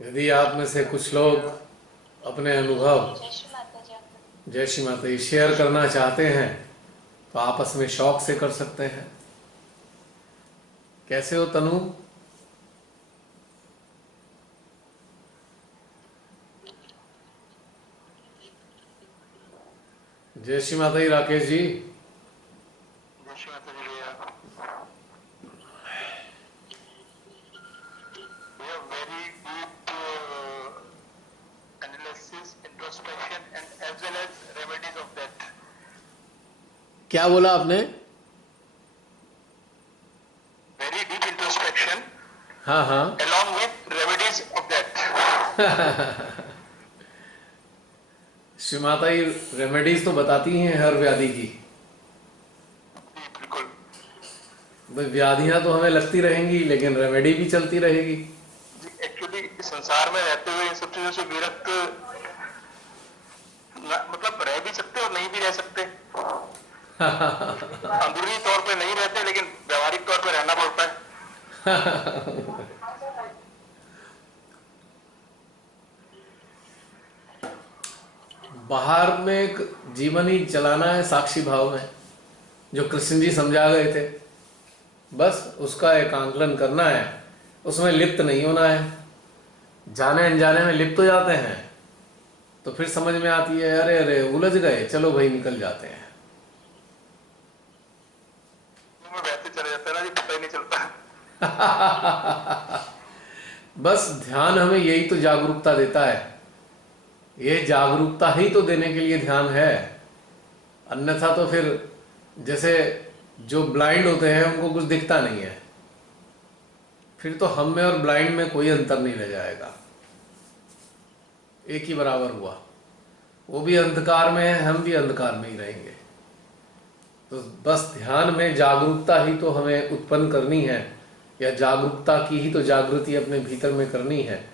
यदि आप में से कुछ लोग अपने अनुभव जय श्री माता जी अंकल। जय श्री माता जी शेयर करना चाहते हैं तो आपस में शौक से कर सकते हैं। कैसे हो तनु? जय श्री माता जी राकेश जी। जय श्री माता जी भैया। भैया very deep analysis introspection and as well as remedies of that. क्या बोला आपने? वेरी डीप इंट्रोस्पेक्शन हाँ हाँ। along with remedies of that। Shri Mata ji remedies तो बताती हैं हर व्याधि की। जी बिल्कुल। भाई व्याधियां तो हमें लगती रहेंगी लेकिन रेमेडी भी चलती रहेगी। जी एक्चुअली संसार में रहते हुए इन सब चीजों से विरक्त मतलब रह भी सकते और नहीं भी रह सकते। अंदरूनी तौर पे नहीं रहते लेकिन व्यवहारिक तौर पे रहना पड़ता है। बाहर में एक जीवन ही चलाना है साक्षी भाव में, जो कृष्ण जी समझा गए थे। बस उसका एक आंकलन करना है, उसमें लिप्त नहीं होना है। जाने अनजाने में लिप्त हो जाते हैं तो फिर समझ में आती है अरे अरे उलझ गए, चलो भाई निकल जाते हैं। में बहते चले जाते हैं ना जी, पता ही नहीं चलता। बस ध्यान हमें यही तो जागरूकता देता है। ये जागरूकता ही तो देने के लिए ध्यान है। अन्यथा तो फिर जैसे जो ब्लाइंड होते हैं उनको कुछ दिखता नहीं है, फिर तो हम में और ब्लाइंड में कोई अंतर नहीं रह जाएगा, एक ही बराबर हुआ। वो भी अंधकार में है, हम भी अंधकार में ही रहेंगे। तो बस ध्यान में जागरूकता ही तो हमें उत्पन्न करनी है, या जागरूकता की ही तो जागृति अपने भीतर में करनी है।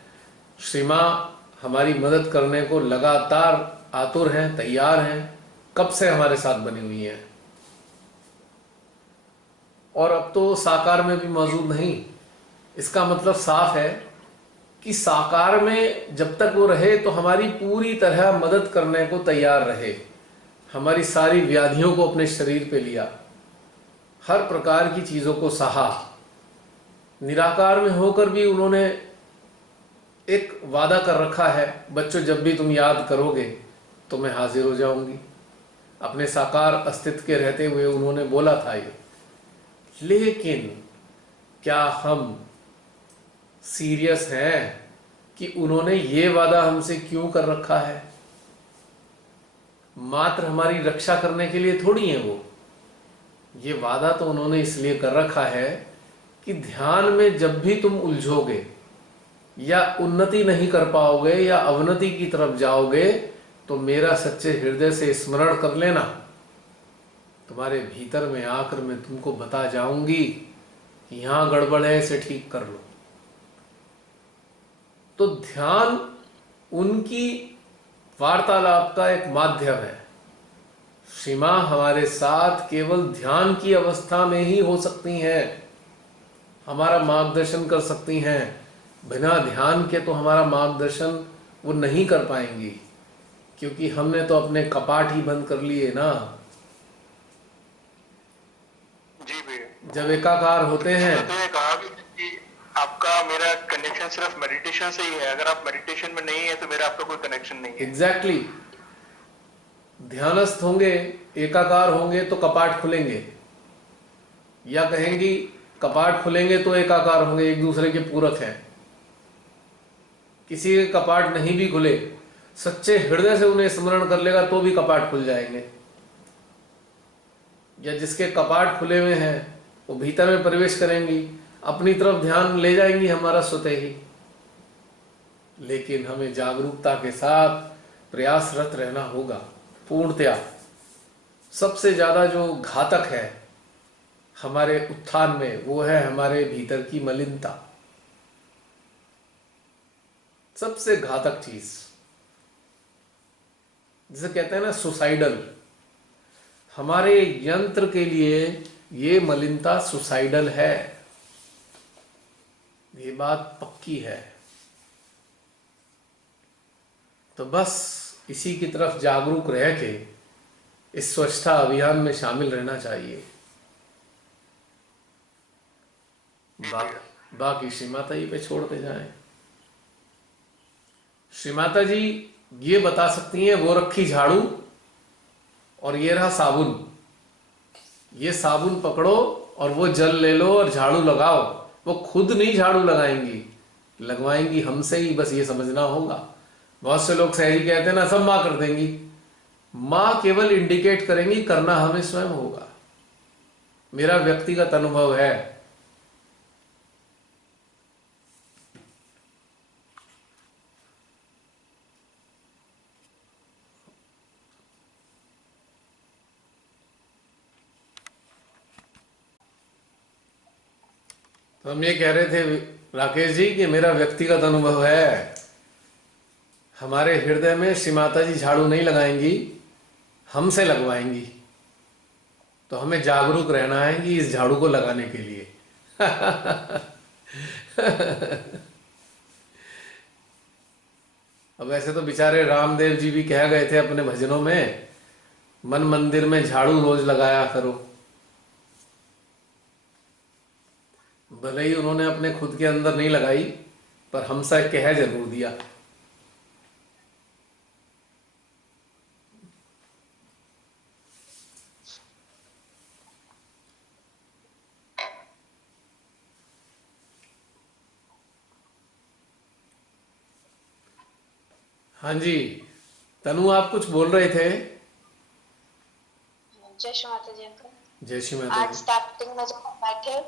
श्री माँ हमारी मदद करने को लगातार आतुर हैं, तैयार हैं, कब से हमारे साथ बनी हुई हैं। और अब तो साकार में भी मौजूद नहीं। इसका मतलब साफ है कि साकार में जब तक वो रहे तो हमारी पूरी तरह मदद करने को तैयार रहे। हमारी सारी व्याधियों को अपने शरीर पे लिया, हर प्रकार की चीजों को सहा। निराकार में होकर भी उन्होंने एक वादा कर रखा है, बच्चों जब भी तुम याद करोगे तो मैं हाजिर हो जाऊंगी। अपने साकार अस्तित्व के रहते हुए उन्होंने बोला था ये। लेकिन क्या हम सीरियस हैं कि उन्होंने ये वादा हमसे क्यों कर रखा है? मात्र हमारी रक्षा करने के लिए थोड़ी है वो। ये वादा तो उन्होंने इसलिए कर रखा है कि ध्यान में जब भी तुम उलझोगे या उन्नति नहीं कर पाओगे या अवनति की तरफ जाओगे तो मेरा सच्चे हृदय से स्मरण कर लेना। तुम्हारे भीतर में आकर मैं तुमको बता जाऊंगी कि यहां गड़बड़ है, इसे ठीक कर लो। तो ध्यान उनकी वार्तालाप का एक माध्यम है। श्री मां हमारे साथ केवल ध्यान की अवस्था में ही हो सकती हैं, हमारा मार्गदर्शन कर सकती हैं। बिना ध्यान के तो हमारा मार्गदर्शन वो नहीं कर पाएंगी, क्योंकि हमने तो अपने कपाट ही बंद कर लिए ना। जी भैया। जब एकाकार होते हैं तो ये कहा भी कि आपका मेरा कनेक्शन सिर्फ मेडिटेशन से ही है। अगर आप मेडिटेशन में नहीं है तो मेरा आपका कोई कनेक्शन नहीं है। एग्जैक्टली ध्यानस्थ होंगे, एकाकार होंगे तो कपाट खुलेंगे, या कहेंगी कपाट खुलेंगे तो एकाकार होंगे, एक दूसरे के पूरक हैं। किसी के कपाट नहीं भी खुले, सच्चे हृदय से उन्हें स्मरण कर लेगा तो भी कपाट खुल जाएंगे। या जिसके कपाट खुले हुए हैं वो भीतर में प्रवेश करेंगी, अपनी तरफ ध्यान ले जाएंगी हमारा स्वतः ही। लेकिन हमें जागरूकता के साथ प्रयासरत रहना होगा पूर्णतया। सबसे ज्यादा जो घातक है हमारे उत्थान में वो है हमारे भीतर की मलिनता। सबसे घातक चीज, जिसे कहते हैं ना सुसाइडल, हमारे यंत्र के लिए ये मलिनता सुसाइडल है। ये बात पक्की है। तो बस इसी की तरफ जागरूक रह के इस स्वच्छता अभियान में शामिल रहना चाहिए। जी भैया। बाकी श्री माता जी पे छोड़ते जाएं। श्री माता जी ये बता सकती हैं, वो रखी झाड़ू और ये रहा साबुन, ये साबुन पकड़ो और वो जल ले लो और झाड़ू लगाओ। वो खुद नहीं झाड़ू लगाएंगी, लगवाएंगी हमसे ही, बस ये समझना होगा। बहुत से लोग सहजी कहते हैं ना, सब माँ कर देंगी। माँ केवल इंडिकेट करेंगी, करना हमें स्वयं होगा। मेरा व्यक्तिगत अनुभव है। तो हम ये कह रहे थे राकेश जी कि मेरा व्यक्तिगत अनुभव है। हमारे हृदय में श्री माता जी झाड़ू नहीं लगाएंगी, हमसे लगवाएंगी। तो हमें जागरूक रहना है कि इस झाड़ू को लगाने के लिए। अब वैसे तो बेचारे रामदेव जी भी कह गए थे अपने भजनों में, मन मंदिर में झाड़ू रोज लगाया करो। भले ही उन्होंने अपने खुद के अंदर नहीं लगाई, पर हमसे कह जरूर दिया। हाँ जी, तनु आप कुछ बोल रहे थे। जय श्री माता जी अंकल। जय श्री माता आज जी। स्टार्टिंग में जब हम बैठे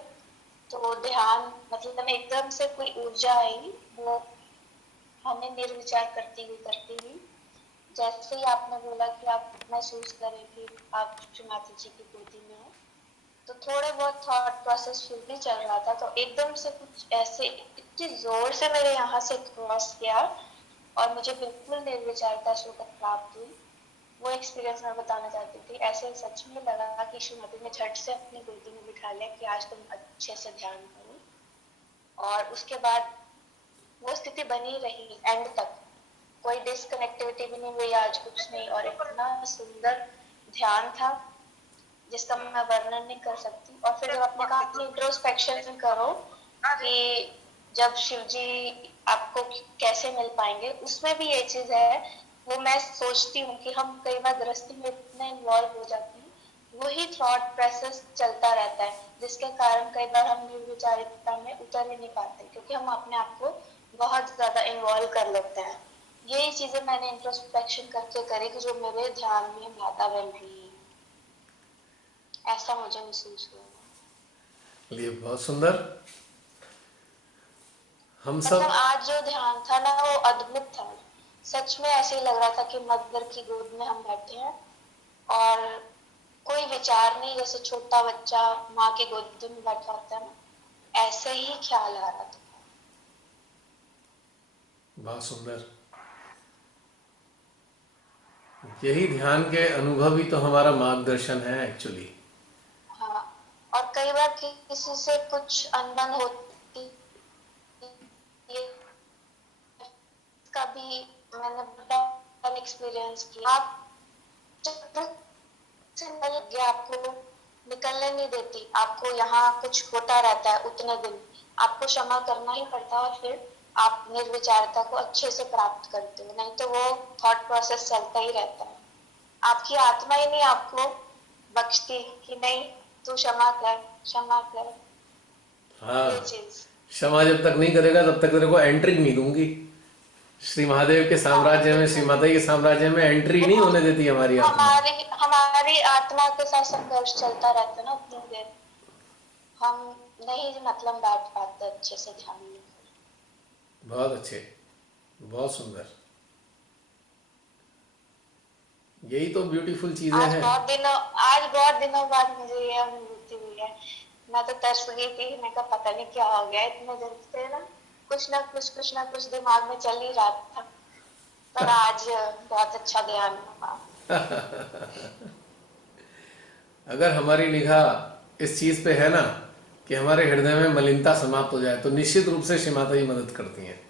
तो ध्यान मतलब एकदम से कोई ऊर्जा आई, वो हमें निर्विचार करती हुई जैसे ही आपने बोला कि आप महसूस करें कि आप श्री माता जी की गोदी में हो, तो थोड़े बहुत थॉट प्रोसेस फिर भी चल रहा था। तो एकदम से कुछ ऐसे इतनी जोर से मेरे यहाँ से क्रॉस किया और मुझे बिल्कुल निर्विचारता स्वतः प्राप्त हुई। वो एक्सपीरियंस मैं बताना चाहती थी। ऐसे सच में लगा कि श्रीमती ने झट से अपनी गोदी में बिठा लिया कि आज तुम अच्छे से ध्यान करो, और उसके बाद वो स्थिति बनी रही एंड तक। कोई डिस्कनेक्टिविटी भी नहीं हुई आज, कुछ नहीं। और इतना सुंदर ध्यान था जिसका मैं वर्णन नहीं कर सकती। और फिर जब आपने कहा अपनी इंट्रोस्पेक्शन करो कि जब शिव जी आपको कैसे मिल पाएंगे, उसमें भी ये चीज है। वो मैं सोचती हूँ कि हम कई बार गृहस्थी में इतने इन्वॉल्व हो जाते हैं, वही थॉट प्रोसेस चलता रहता है, जिसके कारण कई बार हम निर्विचारिता में उतर ही नहीं पाते, क्योंकि हम अपने आप को बहुत ज्यादा इन्वॉल्व कर लेते हैं। यही चीजें मैंने इंट्रोस्पेक्शन करके करी कि जो मेरे ध्यान में बाधा बन रही है, ऐसा मुझे महसूस हुआ। ये बहुत सुंदर। हम सब मतलब आज जो ध्यान था ना, वो अद्भुत था। सच में ऐसे ही लग रहा था कि मदर की गोद में हम बैठे हैं और कोई विचार नहीं, जैसे छोटा बच्चा माँ की गोद में बैठा होता है ना, ऐसे ही ख्याल आ रहा था। बहुत सुंदर। यही ध्यान के अनुभव ही तो हमारा मार्गदर्शन है एक्चुअली। हाँ, और कई बार किसी से कुछ अनबन होती है, कभी मैंने बड़ा एक्सपीरियंस किया। आप से गया आपको निकलने नहीं देती, आपको यहाँ कुछ होता रहता है उतने दिन, आपको क्षमा करना ही पड़ता है और फिर आप निर्विचारता को अच्छे से प्राप्त करते हो। नहीं तो वो थॉट प्रोसेस चलता ही रहता है। आपकी आत्मा ही नहीं आपको बख्शती कि नहीं तू क्षमा कर, क्षमा कर। हाँ, ये चीज क्षमा जब तक नहीं करेगा तब तक तेरे को एंट्री नहीं दूंगी। श्री महादेव के साम्राज्य में, श्री माता के साम्राज्य में एंट्री नहीं होने देती हमारी आत्मा। हमारी आत्मा के साथ संघर्ष चलता रहता है ना उतनी देर, हम नहीं मतलब बैठ पाते अच्छे से ध्यान में। बहुत अच्छे, बहुत सुंदर। यही तो ब्यूटीफुल चीजें हैं। आज बहुत दिनों बाद मुझे ये अनुभूति हुई है। मैं तो तरस गई थी, मैं कहा पता नहीं क्या हो गया, इतने दिन से ना कुछ ना कुछ दिमाग में चल ही रहा था, पर आज बहुत अच्छा ध्यान हुआ। अगर हमारी निगाह इस चीज पे है ना कि हमारे हृदय में मलिनता समाप्त हो जाए, तो निश्चित रूप से श्री माता जी मदद करती हैं।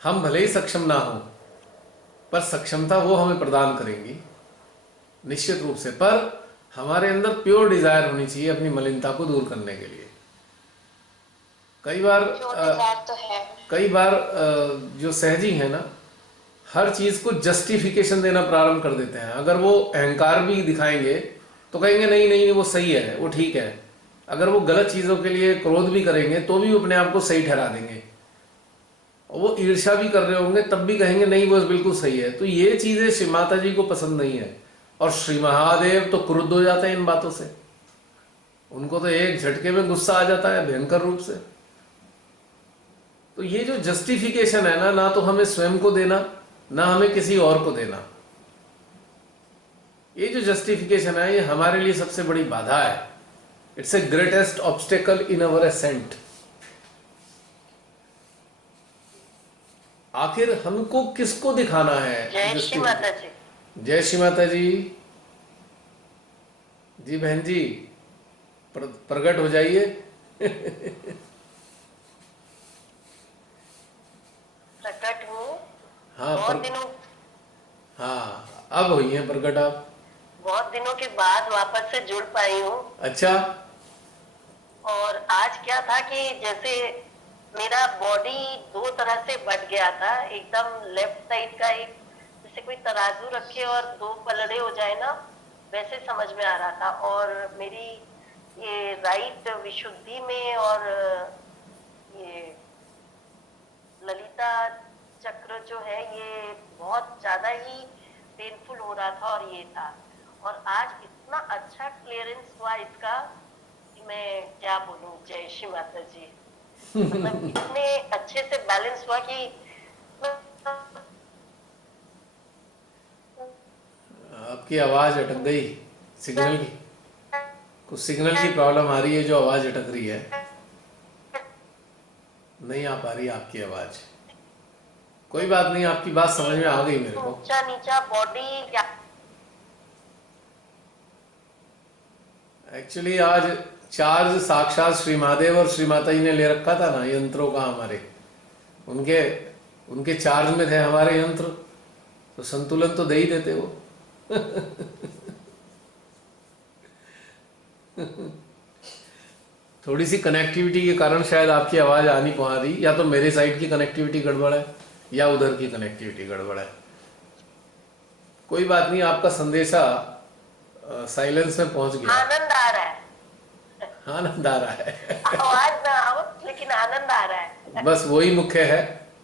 हम भले ही सक्षम ना हो, पर सक्षमता वो हमें प्रदान करेंगी निश्चित रूप से। पर हमारे अंदर प्योर डिजायर होनी चाहिए अपनी मलिनता को दूर करने के लिए। कई बार जो डिजायर तो है। कई बार जो सहजी है ना, हर चीज को जस्टिफिकेशन देना प्रारंभ कर देते हैं। अगर वो अहंकार भी दिखाएंगे तो कहेंगे नहीं नहीं नहीं, वो सही है, वो ठीक है। अगर वो गलत चीजों के लिए क्रोध भी करेंगे तो भी वो अपने आप को सही ठहरा देंगे। और वो ईर्ष्या भी कर रहे होंगे तब भी कहेंगे नहीं वो बिल्कुल सही है। तो ये चीजें श्री माता जी को पसंद नहीं है। और श्री महादेव तो क्रुद्ध हो जाते हैं इन बातों से। उनको तो एक झटके में गुस्सा आ जाता है भयंकर रूप से। तो ये जो जस्टिफिकेशन है ना, ना तो हमें स्वयं को देना, ना हमें किसी और को देना। ये जो जस्टिफिकेशन है ये हमारे लिए सबसे बड़ी बाधा है। It's a greatest obstacle in our ascent. आखिर हमको किसको दिखाना है? जय श्री माता जी। जय श्री माता जी। जी बहन जी प्रकट हो जाइए। प्रकट हूँ। हाँ बहुत दिनों हाँ अब हुई हैं प्रकट आप। बहुत दिनों के बाद वापस से जुड़ पाई हूँ। अच्छा। और आज क्या था कि जैसे मेरा बॉडी दो तरह से बट गया था। एकदम लेफ्ट साइड का एक जैसे कोई तराजू रखे और दो पलड़े हो जाए ना, वैसे समझ में आ रहा था। और मेरी ये राइट विशुद्धि में और ये ललिता चक्र जो है ये बहुत ज्यादा ही पेनफुल हो रहा था और ये था। और आज इतना अच्छा क्लियरेंस हुआ इसका कि मैं क्या बोलूं। जय श्री माता जी। मतलब इतने अच्छे से बैलेंस हुआ कि आपकी आवाज अटक गई। सिग्नल की कुछ सिग्नल की प्रॉब्लम आ रही है जो आवाज अटक रही है। नहीं आ पा रही आपकी आवाज। कोई बात नहीं, आपकी बात समझ में आ गई मेरे को। ऊंचा नीचा बॉडी क्या एक्चुअली आज चार्ज साक्षात श्री महादेव और श्री माता जी ने ले रखा था ना यंत्रों का हमारे। उनके उनके चार्ज में थे हमारे यंत्र, तो संतुलन तो दे ही देते वो। थोड़ी सी कनेक्टिविटी के कारण शायद आपकी आवाज आ नहीं पा रही। या तो मेरे साइड की कनेक्टिविटी गड़बड़ है या उधर की कनेक्टिविटी गड़बड़ है। कोई बात नहीं, आपका संदेशा साइलेंस में पहुंच गया। आनंद आ रहा है। आनंद आ रहा है। आवाज ना आओ लेकिन आनंद आ रहा है। बस वही मुख्य है।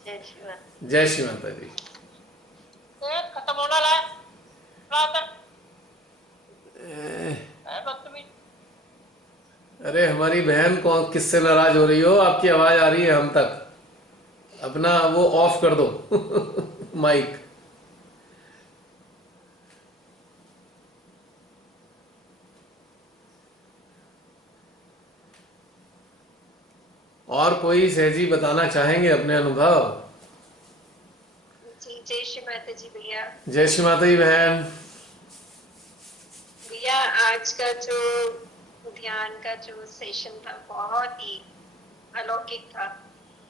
जय श्री माता। जय श्री माता जी। खत्म होना ला अरे हमारी बहन कौन किससे नाराज हो रही हो? आपकी आवाज आ रही है हम तक। अपना वो ऑफ कर दो माइक। और कोई सहजी बताना चाहेंगे अपने अनुभव? जी जय श्री माता जी भैया। जय श्री माता जी बहन। भैया आज का जो ध्यान का जो सेशन था बहुत ही अलौकिक था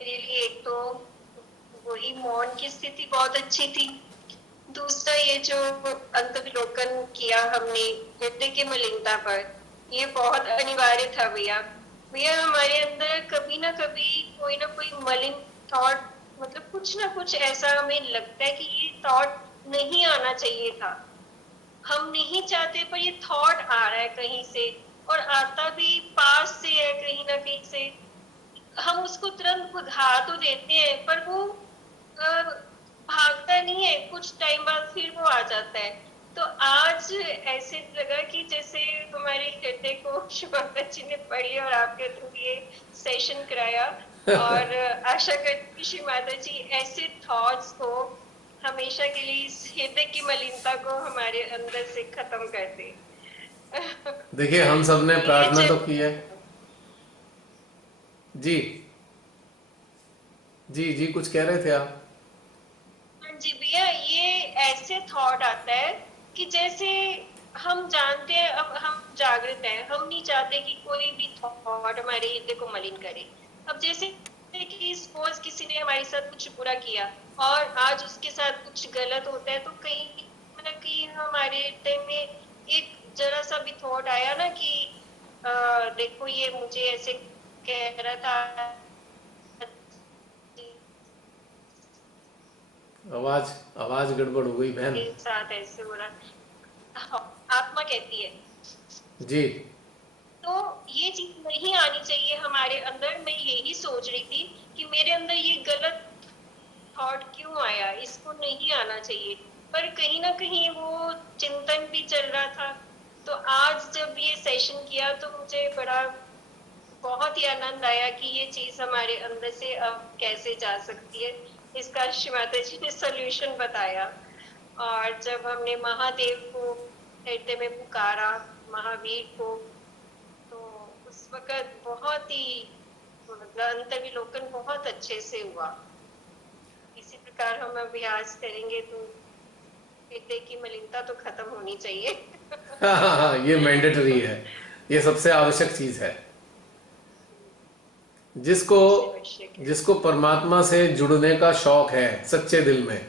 मेरे लिए। एक तो वही मौन की स्थिति बहुत अच्छी थी। दूसरा ये जो अंतविलोकन किया हमने हृदय की मलिनता पर, ये बहुत अनिवार्य था भैया। भैया हमारे अंदर कभी ना कभी कोई ना कोई मलिन थॉट, मतलब कुछ ना कुछ ऐसा हमें लगता है कि ये थॉट नहीं आना चाहिए था। हम नहीं चाहते पर ये थॉट आ रहा है कहीं से, और आता भी पास से है कहीं ना कहीं से। हम उसको तुरंत भगा तो देते हैं पर वो भागता नहीं है, कुछ टाइम बाद फिर वो आ जाता है। तो आज ऐसे लगा कि जैसे हमारे हृदय को शिवमाता जी ने पढ़ी और आपके थ्रू ये सेशन कराया। और आशा करती हूँ श्री माता जी ऐसे थॉट्स को हमेशा के लिए इस हृदय की मलिनता को हमारे अंदर से खत्म कर दे। देखिए हम सब ने प्रार्थना तो की है। जी जी जी कुछ कह रहे थे आप? जी भैया ये ऐसे थॉट आता है कि जैसे हम जानते हैं, अब हम जागृत हैं, हम नहीं चाहते कि कोई भी थॉट हमारे हृदय को मलिन करे। अब जैसे कि सपोज किसी ने हमारे साथ कुछ बुरा किया और आज उसके साथ कुछ गलत होता है, तो कहीं ना कहीं हमारे टाइम में एक जरा सा भी थॉट आया ना कि देखो ये मुझे ऐसे कह रहा था, आवाज आवाज गड़बड़ हो गई बहन। के साथ ऐसे हो रहा। आत्मा कहती है जी। तो ये चीज नहीं आनी चाहिए हमारे अंदर। मैं यही सोच रही थी कि मेरे अंदर ये गलत थॉट क्यों आया, इसको नहीं आना चाहिए, पर कहीं ना कहीं वो चिंतन भी चल रहा था। तो आज जब ये सेशन किया तो मुझे बड़ा बहुत ही आनंद आया कि ये चीज हमारे अंदर से अब कैसे जा सकती है। इसका श्रीमाता जी ने सोल्यूशन बताया। और जब हमने महादेव को हृदय में पुकारा, महावीर को, तो उस वक्त बहुत ही मतलब अंतर्विलोकन बहुत अच्छे से हुआ। इसी प्रकार हम अभ्यास करेंगे तो हृदय की मलिनता तो खत्म होनी चाहिए। हाँ, ये मैंडेटरी है, ये सबसे आवश्यक चीज है। जिसको परमात्मा से जुड़ने का शौक है सच्चे दिल में,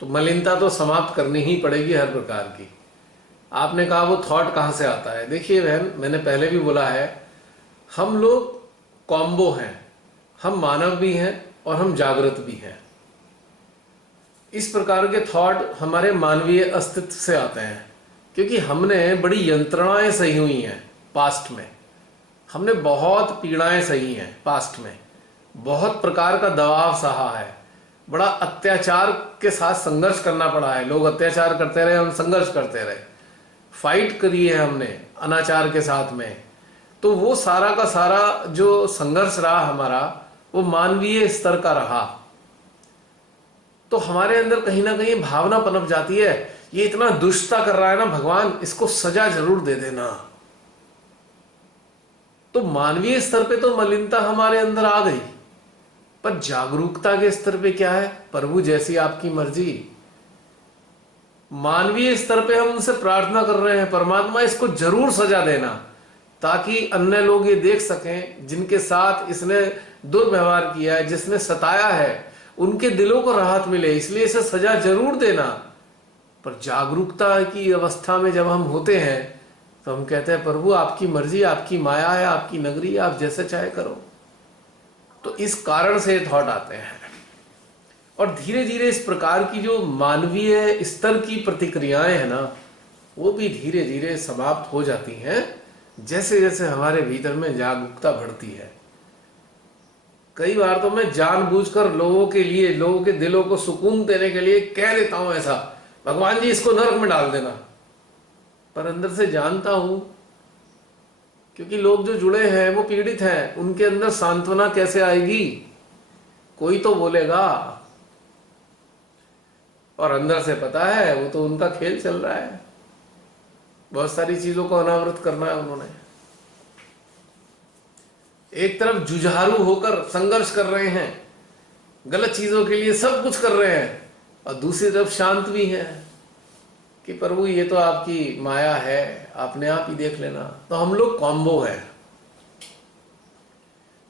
तो मलिनता तो समाप्त करनी ही पड़ेगी हर प्रकार की। आपने कहा वो थॉट कहाँ से आता है। देखिए बहन, मैंने पहले भी बोला है, हम लोग कॉम्बो हैं, हम मानव भी हैं और हम जागृत भी हैं। इस प्रकार के थॉट हमारे मानवीय अस्तित्व से आते हैं, क्योंकि हमने बड़ी यंत्रणाएं सही हुई हैं पास्ट में, हमने बहुत पीड़ाएं सही हैं पास्ट में, बहुत प्रकार का दबाव सहा है, बड़ा अत्याचार के साथ संघर्ष करना पड़ा है। लोग अत्याचार करते रहे, हम संघर्ष करते रहे, फाइट करी है हमने अनाचार के साथ में। तो वो सारा का सारा जो संघर्ष रहा हमारा, वो मानवीय स्तर का रहा। तो हमारे अंदर कहीं ना कहीं भावना पनप जाती है, ये इतना दुष्टता कर रहा है ना भगवान, इसको सजा जरूर दे देना। तो मानवीय स्तर पे तो मलिनता हमारे अंदर आ गई, पर जागरूकता के स्तर पे क्या है, प्रभु जैसी आपकी मर्जी। मानवीय स्तर पे हम उनसे प्रार्थना कर रहे हैं, परमात्मा इसको जरूर सजा देना, ताकि अन्य लोग ये देख सकें जिनके साथ इसने दुर्व्यवहार किया है, जिसने सताया है, उनके दिलों को राहत मिले, इसलिए इसे सजा जरूर देना। पर जागरूकता की अवस्था में जब हम होते हैं तो हम कहते हैं प्रभु आपकी मर्जी, आपकी माया है, आपकी नगरी है, आप जैसे चाहे करो। तो इस कारण से थॉट आते हैं, और धीरे धीरे इस प्रकार की जो मानवीय स्तर की प्रतिक्रियाएं हैं ना, वो भी धीरे धीरे समाप्त हो जाती हैं जैसे जैसे हमारे भीतर में जागरूकता बढ़ती है। कई बार तो मैं जानबूझकर लोगों के लिए, लोगों के दिलों को सुकून देने के लिए कह देता हूं ऐसा, भगवान जी इसको नरक में डाल देना, पर अंदर से जानता हूं, क्योंकि लोग जो जुड़े हैं वो पीड़ित हैं, उनके अंदर सांत्वना कैसे आएगी, कोई तो बोलेगा, और अंदर से पता है वो तो उनका खेल चल रहा है, बहुत सारी चीजों को अनावृत करना है उन्होंने। एक तरफ जुझारू होकर संघर्ष कर रहे हैं, गलत चीजों के लिए सब कुछ कर रहे हैं, और दूसरी तरफ शांत भी हैं कि प्रभु ये तो आपकी माया है, आपने आप ही देख लेना। तो हम लोग कॉम्बो है।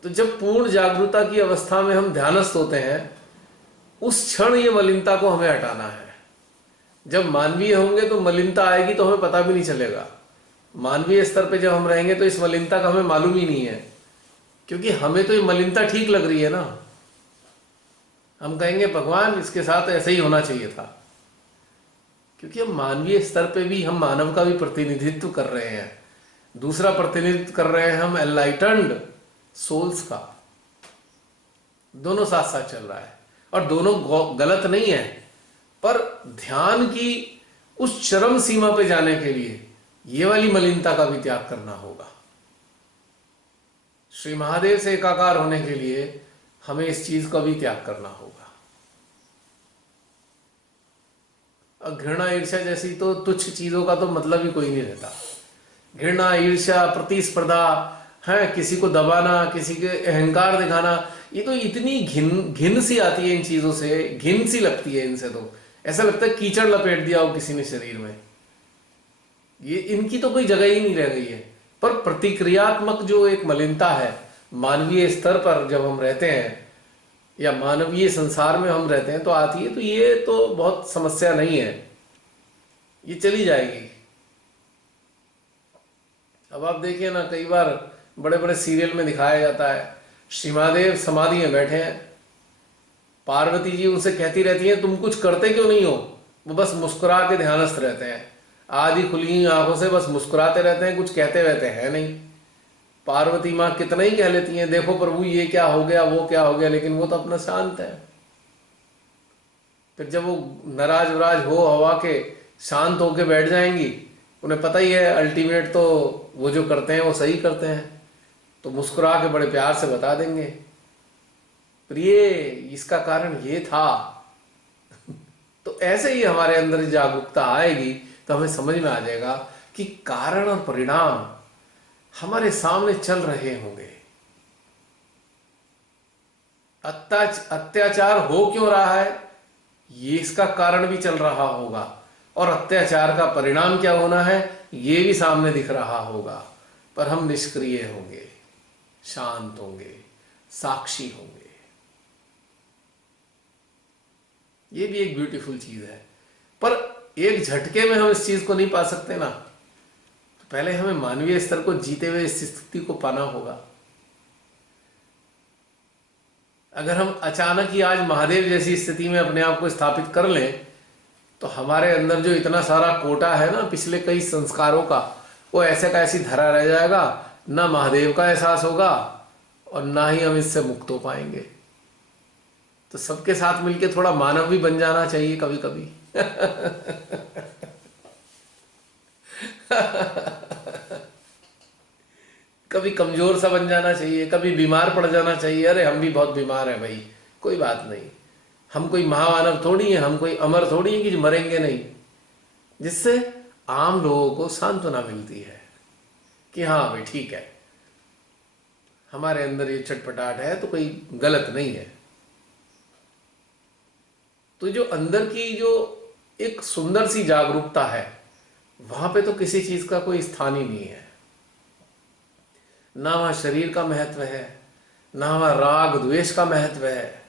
तो जब पूर्ण जागरूकता की अवस्था में हम ध्यानस्थ होते हैं, उस क्षण ये मलिनता को हमें हटाना है। जब मानवीय होंगे तो मलिनता आएगी तो हमें पता भी नहीं चलेगा। मानवीय स्तर पे जब हम रहेंगे तो इस मलिनता का हमें मालूम ही नहीं है, क्योंकि हमें तो ये मलिनता ठीक लग रही है ना। हम कहेंगे भगवान इसके साथ ऐसे ही होना चाहिए था, क्योंकि हम मानवीय स्तर पे भी, हम मानव का भी प्रतिनिधित्व कर रहे हैं, दूसरा प्रतिनिधित्व कर रहे हैं हम एनलाइटेंड सोल्स का। दोनों साथ साथ चल रहा है, और दोनों गलत नहीं है, पर ध्यान की उस चरम सीमा पे जाने के लिए ये वाली मलिनता का भी त्याग करना होगा। श्री महादेव से एकाकार होने के लिए हमें इस चीज का भी त्याग करना होगा। घृणा ईर्ष्या जैसी तो तुच्छ चीजों का तो मतलब ही कोई नहीं रहता। घृणा, ईर्ष्या, प्रतिस्पर्धा है, किसी को दबाना, किसी के अहंकार दिखाना, ये तो इतनी घिन सी आती है इन चीजों से, घिन सी लगती है इनसे। तो ऐसा लगता है कीचड़ लपेट दिया हो किसी ने शरीर में। ये इनकी तो कोई जगह ही नहीं रह गई है। पर प्रतिक्रियात्मक जो एक मलिनता है मानवीय स्तर पर, जब हम रहते हैं या मानवीय संसार में हम रहते हैं तो आती है, तो ये तो बहुत समस्या नहीं है, ये चली जाएगी। अब आप देखिए ना, कई बार बड़े बड़े सीरियल में दिखाया जाता है, श्री महादेव समाधि में बैठे हैं, पार्वती जी उनसे कहती रहती हैं तुम कुछ करते क्यों नहीं हो, वो बस मुस्कुरा के ध्यानस्थ रहते हैं, आधी खुली आंखों से बस मुस्कुराते रहते हैं, कुछ कहते रहते हैं नहीं। पार्वती माँ कितना ही कह लेती हैं देखो प्रभु ये क्या हो गया वो क्या हो गया, लेकिन वो तो अपना शांत है। फिर जब वो नाराज वराज हो हवा के शांत होके बैठ जाएंगी, उन्हें पता ही है अल्टीमेट तो वो जो करते हैं वो सही करते हैं, तो मुस्कुरा के बड़े प्यार से बता देंगे प्रिय इसका कारण ये था। तो ऐसे ही हमारे अंदर जागरूकता आएगी तो हमें समझ में आ जाएगा कि कारण और परिणाम हमारे सामने चल रहे होंगे। अत्याचार हो क्यों रहा है ये इसका कारण भी चल रहा होगा, और अत्याचार का परिणाम क्या होना है ये भी सामने दिख रहा होगा, पर हम निष्क्रिय होंगे, शांत होंगे, साक्षी होंगे। ये भी एक ब्यूटीफुल चीज है, पर एक झटके में हम इस चीज को नहीं पा सकते ना, तो पहले हमें मानवीय स्तर को जीते हुए इस स्थिति को पाना होगा। अगर हम अचानक ही आज महादेव जैसी स्थिति में अपने आप को स्थापित कर लें तो हमारे अंदर जो इतना सारा कोटा है ना पिछले कई संस्कारों का, वो ऐसे का ऐसी धरा रह जाएगा, ना महादेव का एहसास होगा और ना ही हम इससे मुक्त हो पाएंगे। तो सबके साथ मिलके थोड़ा मानव भी बन जाना चाहिए कभी कभी। कभी कमजोर सा बन जाना चाहिए, कभी बीमार पड़ जाना चाहिए, अरे हम भी बहुत बीमार हैं भाई, कोई बात नहीं, हम कोई महामानव थोड़ी हैं, हम कोई अमर थोड़ी हैं कि जो मरेंगे नहीं। जिससे आम लोगों को सांत्वना मिलती है कि हाँ भाई ठीक है, हमारे अंदर ये चटपटाहट है तो कोई गलत नहीं है। तो जो अंदर की जो एक सुंदर सी जागरूकता है वहां पे तो किसी चीज का कोई स्थान ही नहीं है, ना वहां शरीर का महत्व है, ना वहां राग द्वेष का महत्व है,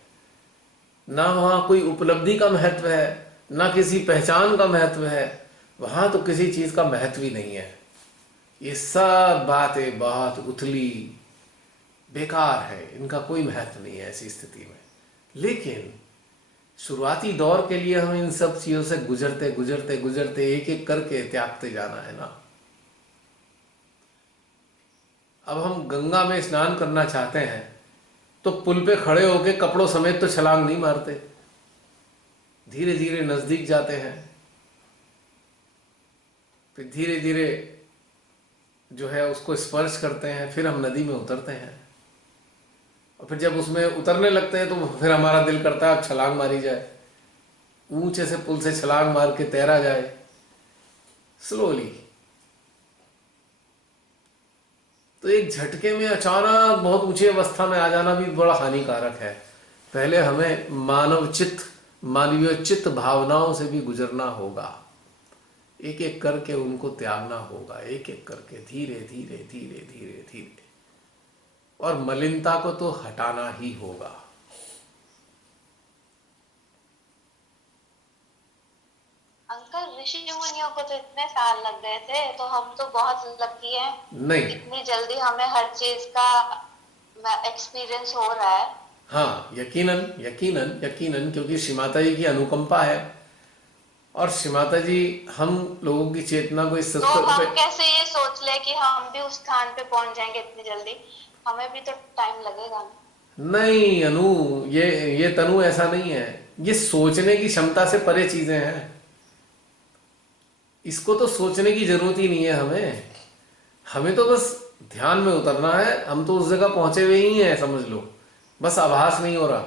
ना वहां कोई उपलब्धि का महत्व है, ना किसी पहचान का महत्व है, वहां तो किसी चीज का महत्व ही नहीं है। ये सब बातें बहुत उथली बेकार है, इनका कोई महत्व नहीं है ऐसी स्थिति में। लेकिन शुरुआती दौर के लिए हमें इन सब चीजों से गुजरते गुजरते गुजरते एक एक करके त्यागते जाना है ना। अब हम गंगा में स्नान करना चाहते हैं तो पुल पे खड़े होके कपड़ों समेत तो छलांग नहीं मारते, धीरे धीरे नजदीक जाते हैं, फिर धीरे धीरे जो है उसको स्पर्श करते हैं, फिर हम नदी में उतरते हैं। और फिर जब उसमें उतरने लगते हैं तो फिर हमारा दिल करता है अब छलांग मारी जाए, ऊंचे से पुल से छलांग मार के तैरा जाए स्लोली। तो एक झटके में अचानक बहुत ऊंची अवस्था में आ जाना भी बड़ा हानिकारक है। पहले हमें मानवीय चित्त भावनाओं से भी गुजरना होगा, एक एक करके उनको त्यागना होगा, एक एक करके धीरे धीरे धीरे धीरे धीरे, और मलिनता को तो हटाना ही होगा। अंकल ऋषि मुनियों को तो इतने साल लग गए थे, तो हम तो बहुत लकी हैं, नहीं, इतनी जल्दी हमें हर चीज का एक्सपीरियंस हो रहा है। हाँ यकीनन यकीनन यकीनन, क्योंकि श्री माता जी की अनुकंपा है, और श्री माता जी हम लोगों की चेतना को इस तो हम कैसे ये सोच ले कि हम भी उस स्थान पे पहुंच जाएंगे इतनी जल्दी, हमें भी तो टाइम लगेगा ना। नहीं अनु, ये तनु ऐसा नहीं है, ये सोचने की क्षमता से परे चीजें हैं, इसको तो सोचने की जरूरत ही नहीं है हमें तो बस ध्यान में उतरना है, हम तो उस जगह पहुंचे हुए ही हैं समझ लो, बस आभास नहीं हो रहा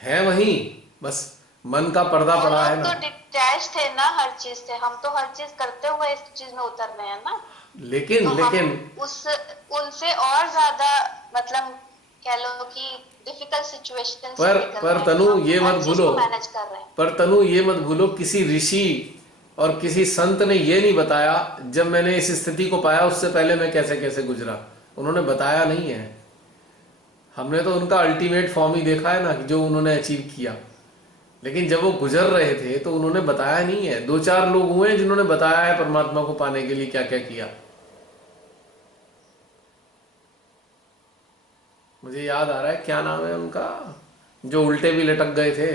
है वहीं, बस मन का पर्दा पड़ा है ना। तो डिटैच थे ना हर चीज से, हम तो हर चीज करते हुए इस चीज में उतर रहे हैं ना। लेकिन उनसे और ज्यादा मतलब कह लो कि डिफिकल्ट सिचुएशन पर तनु ये मत भूलो, मैनेज कर रहे हैं। पर तनु ये मत भूलो, किसी ऋषि और किसी संत ने ये नहीं बताया जब मैंने इस स्थिति को पाया उससे पहले मैं कैसे कैसे गुजरा, उन्होंने बताया नहीं है। हमने तो उनका अल्टीमेट फॉर्म ही देखा है ना, कि जो उन्होंने अचीव किया। लेकिन जब वो गुजर रहे थे तो उन्होंने बताया नहीं है। 2-4 लोग हुए हैं जिन्होंने बताया है परमात्मा को पाने के लिए क्या क्या किया। मुझे याद आ रहा है, क्या नाम है उनका, जो उल्टे भी लटक गए थे,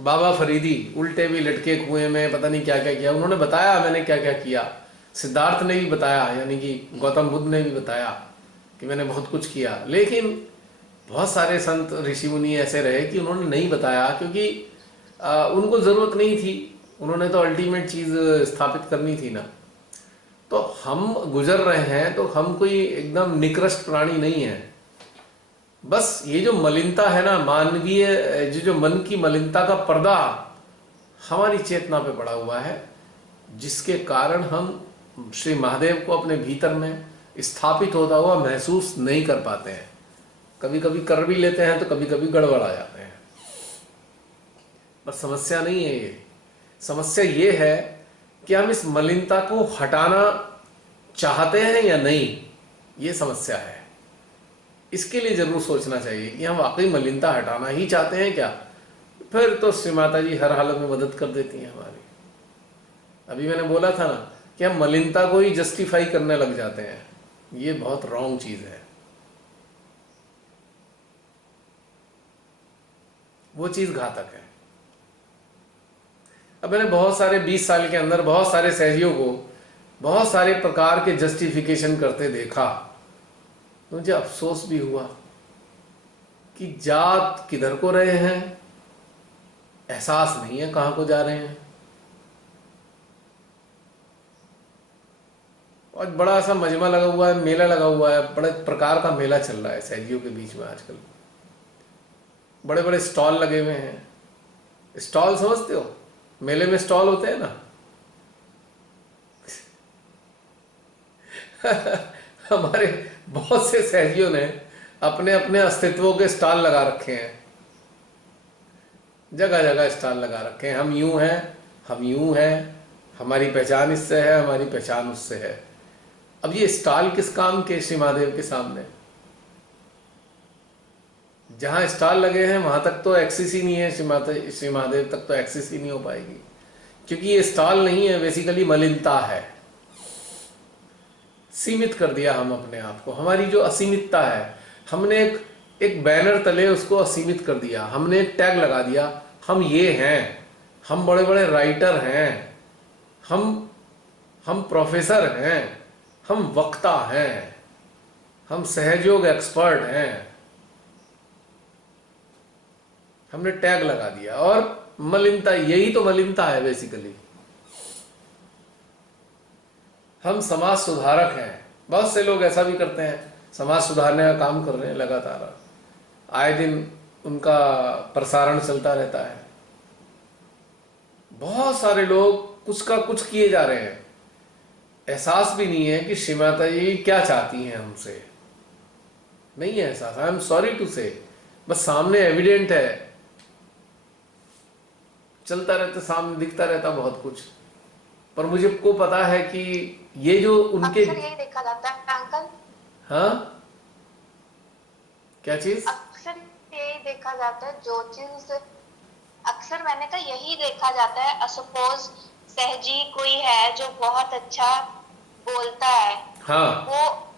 बाबा फरीदी, उल्टे भी लटके कुएं में, पता नहीं क्या क्या किया। उन्होंने बताया मैंने क्या क्या किया। सिद्धार्थ ने भी बताया, यानी कि गौतम बुद्ध ने भी बताया कि मैंने बहुत कुछ किया। लेकिन बहुत सारे संत ऋषि मुनि ऐसे रहे कि उन्होंने नहीं बताया, क्योंकि उनको ज़रूरत नहीं थी। उन्होंने तो अल्टीमेट चीज़ स्थापित करनी थी ना। तो हम गुजर रहे हैं तो हम कोई एकदम निकृष्ट प्राणी नहीं है। बस ये जो मलिनता है ना, मानवीय जो मन की मलिनता का पर्दा हमारी चेतना पे पड़ा हुआ है, जिसके कारण हम श्री महादेव को अपने भीतर में स्थापित होता हुआ महसूस नहीं कर पाते हैं। कभी कभी कर भी लेते हैं तो कभी कभी गड़बड़ आ जाते हैं। पर समस्या नहीं है ये। समस्या ये है कि हम इस मलिनता को हटाना चाहते हैं या नहीं, ये समस्या है। इसके लिए जरूर सोचना चाहिए कि हम वाकई मलिनता हटाना ही चाहते हैं क्या। फिर तो श्री माता जी हर हालत में मदद कर देती हैं हमारी। अभी मैंने बोला था ना कि हम मलिनता को ही जस्टिफाई करने लग जाते हैं। ये बहुत रॉन्ग चीज है। वो चीज घातक है। अब मैंने बहुत सारे 20 साल के अंदर बहुत सारे सहजियों को बहुत सारे प्रकार के जस्टिफिकेशन करते देखा, तो मुझे अफसोस भी हुआ कि जात किधर को रहे हैं, एहसास नहीं है कहां को जा रहे हैं। और बड़ा सा मजमा लगा हुआ है, मेला लगा हुआ है, बड़े प्रकार का मेला चल रहा है सहजियों के बीच में आजकल। बड़े बड़े स्टॉल लगे हुए हैं। स्टॉल समझते हो, मेले में स्टॉल होते हैं ना। हमारे बहुत से सहजियों ने अपने अपने अस्तित्वों के स्टॉल लगा रखे हैं, जगह जगह स्टॉल लगा रखे हैं। हम यूं हैं, हम यूं हैं, हमारी पहचान इससे है, हमारी पहचान उससे है। अब ये स्टॉल किस काम के श्री महादेव के सामने? जहां स्टॉल लगे हैं वहां तक तो एक्सेस ही नहीं है, श्री महादेव तक तो एक्सेस ही नहीं हो पाएगी, क्योंकि ये स्टॉल नहीं है, बेसिकली मलिनता है। सीमित कर दिया हम अपने आप को। हमारी जो असीमितता है, हमने एक बैनर तले उसको असीमित कर दिया। हमने एक टैग लगा दिया, हम ये हैं, हम बड़े बड़े राइटर हैं, हम प्रोफेसर हैं, हम वक्ता हैं, हम सहयोग एक्सपर्ट हैं। हमने टैग लगा दिया। और मलिनता, यही तो मलिनता है बेसिकली। हम समाज सुधारक हैं। बहुत से लोग ऐसा भी करते हैं, समाज सुधारने का काम कर रहे हैं लगातार, आए दिन उनका प्रसारण चलता रहता है। बहुत सारे लोग कुछ का कुछ किए जा रहे हैं, एहसास भी नहीं है कि श्री माता जी क्या चाहती हैं हमसे। नहीं है एहसास। आई एम सॉरी टू से, बस सामने एविडेंट है, चलता रहता, सामने दिखता रहता बहुत कुछ। पर मुझे को पता है कि ये जो उनके अक्सर यही देखा जाता है अंकल। हाँ, क्या चीज? अक्सर यही देखा जाता है, जो चीज अक्सर मैंने कहा यही देखा जाता है। सपोज सहजी कोई है जो बहुत अच्छा बोलता है, हाँ, वो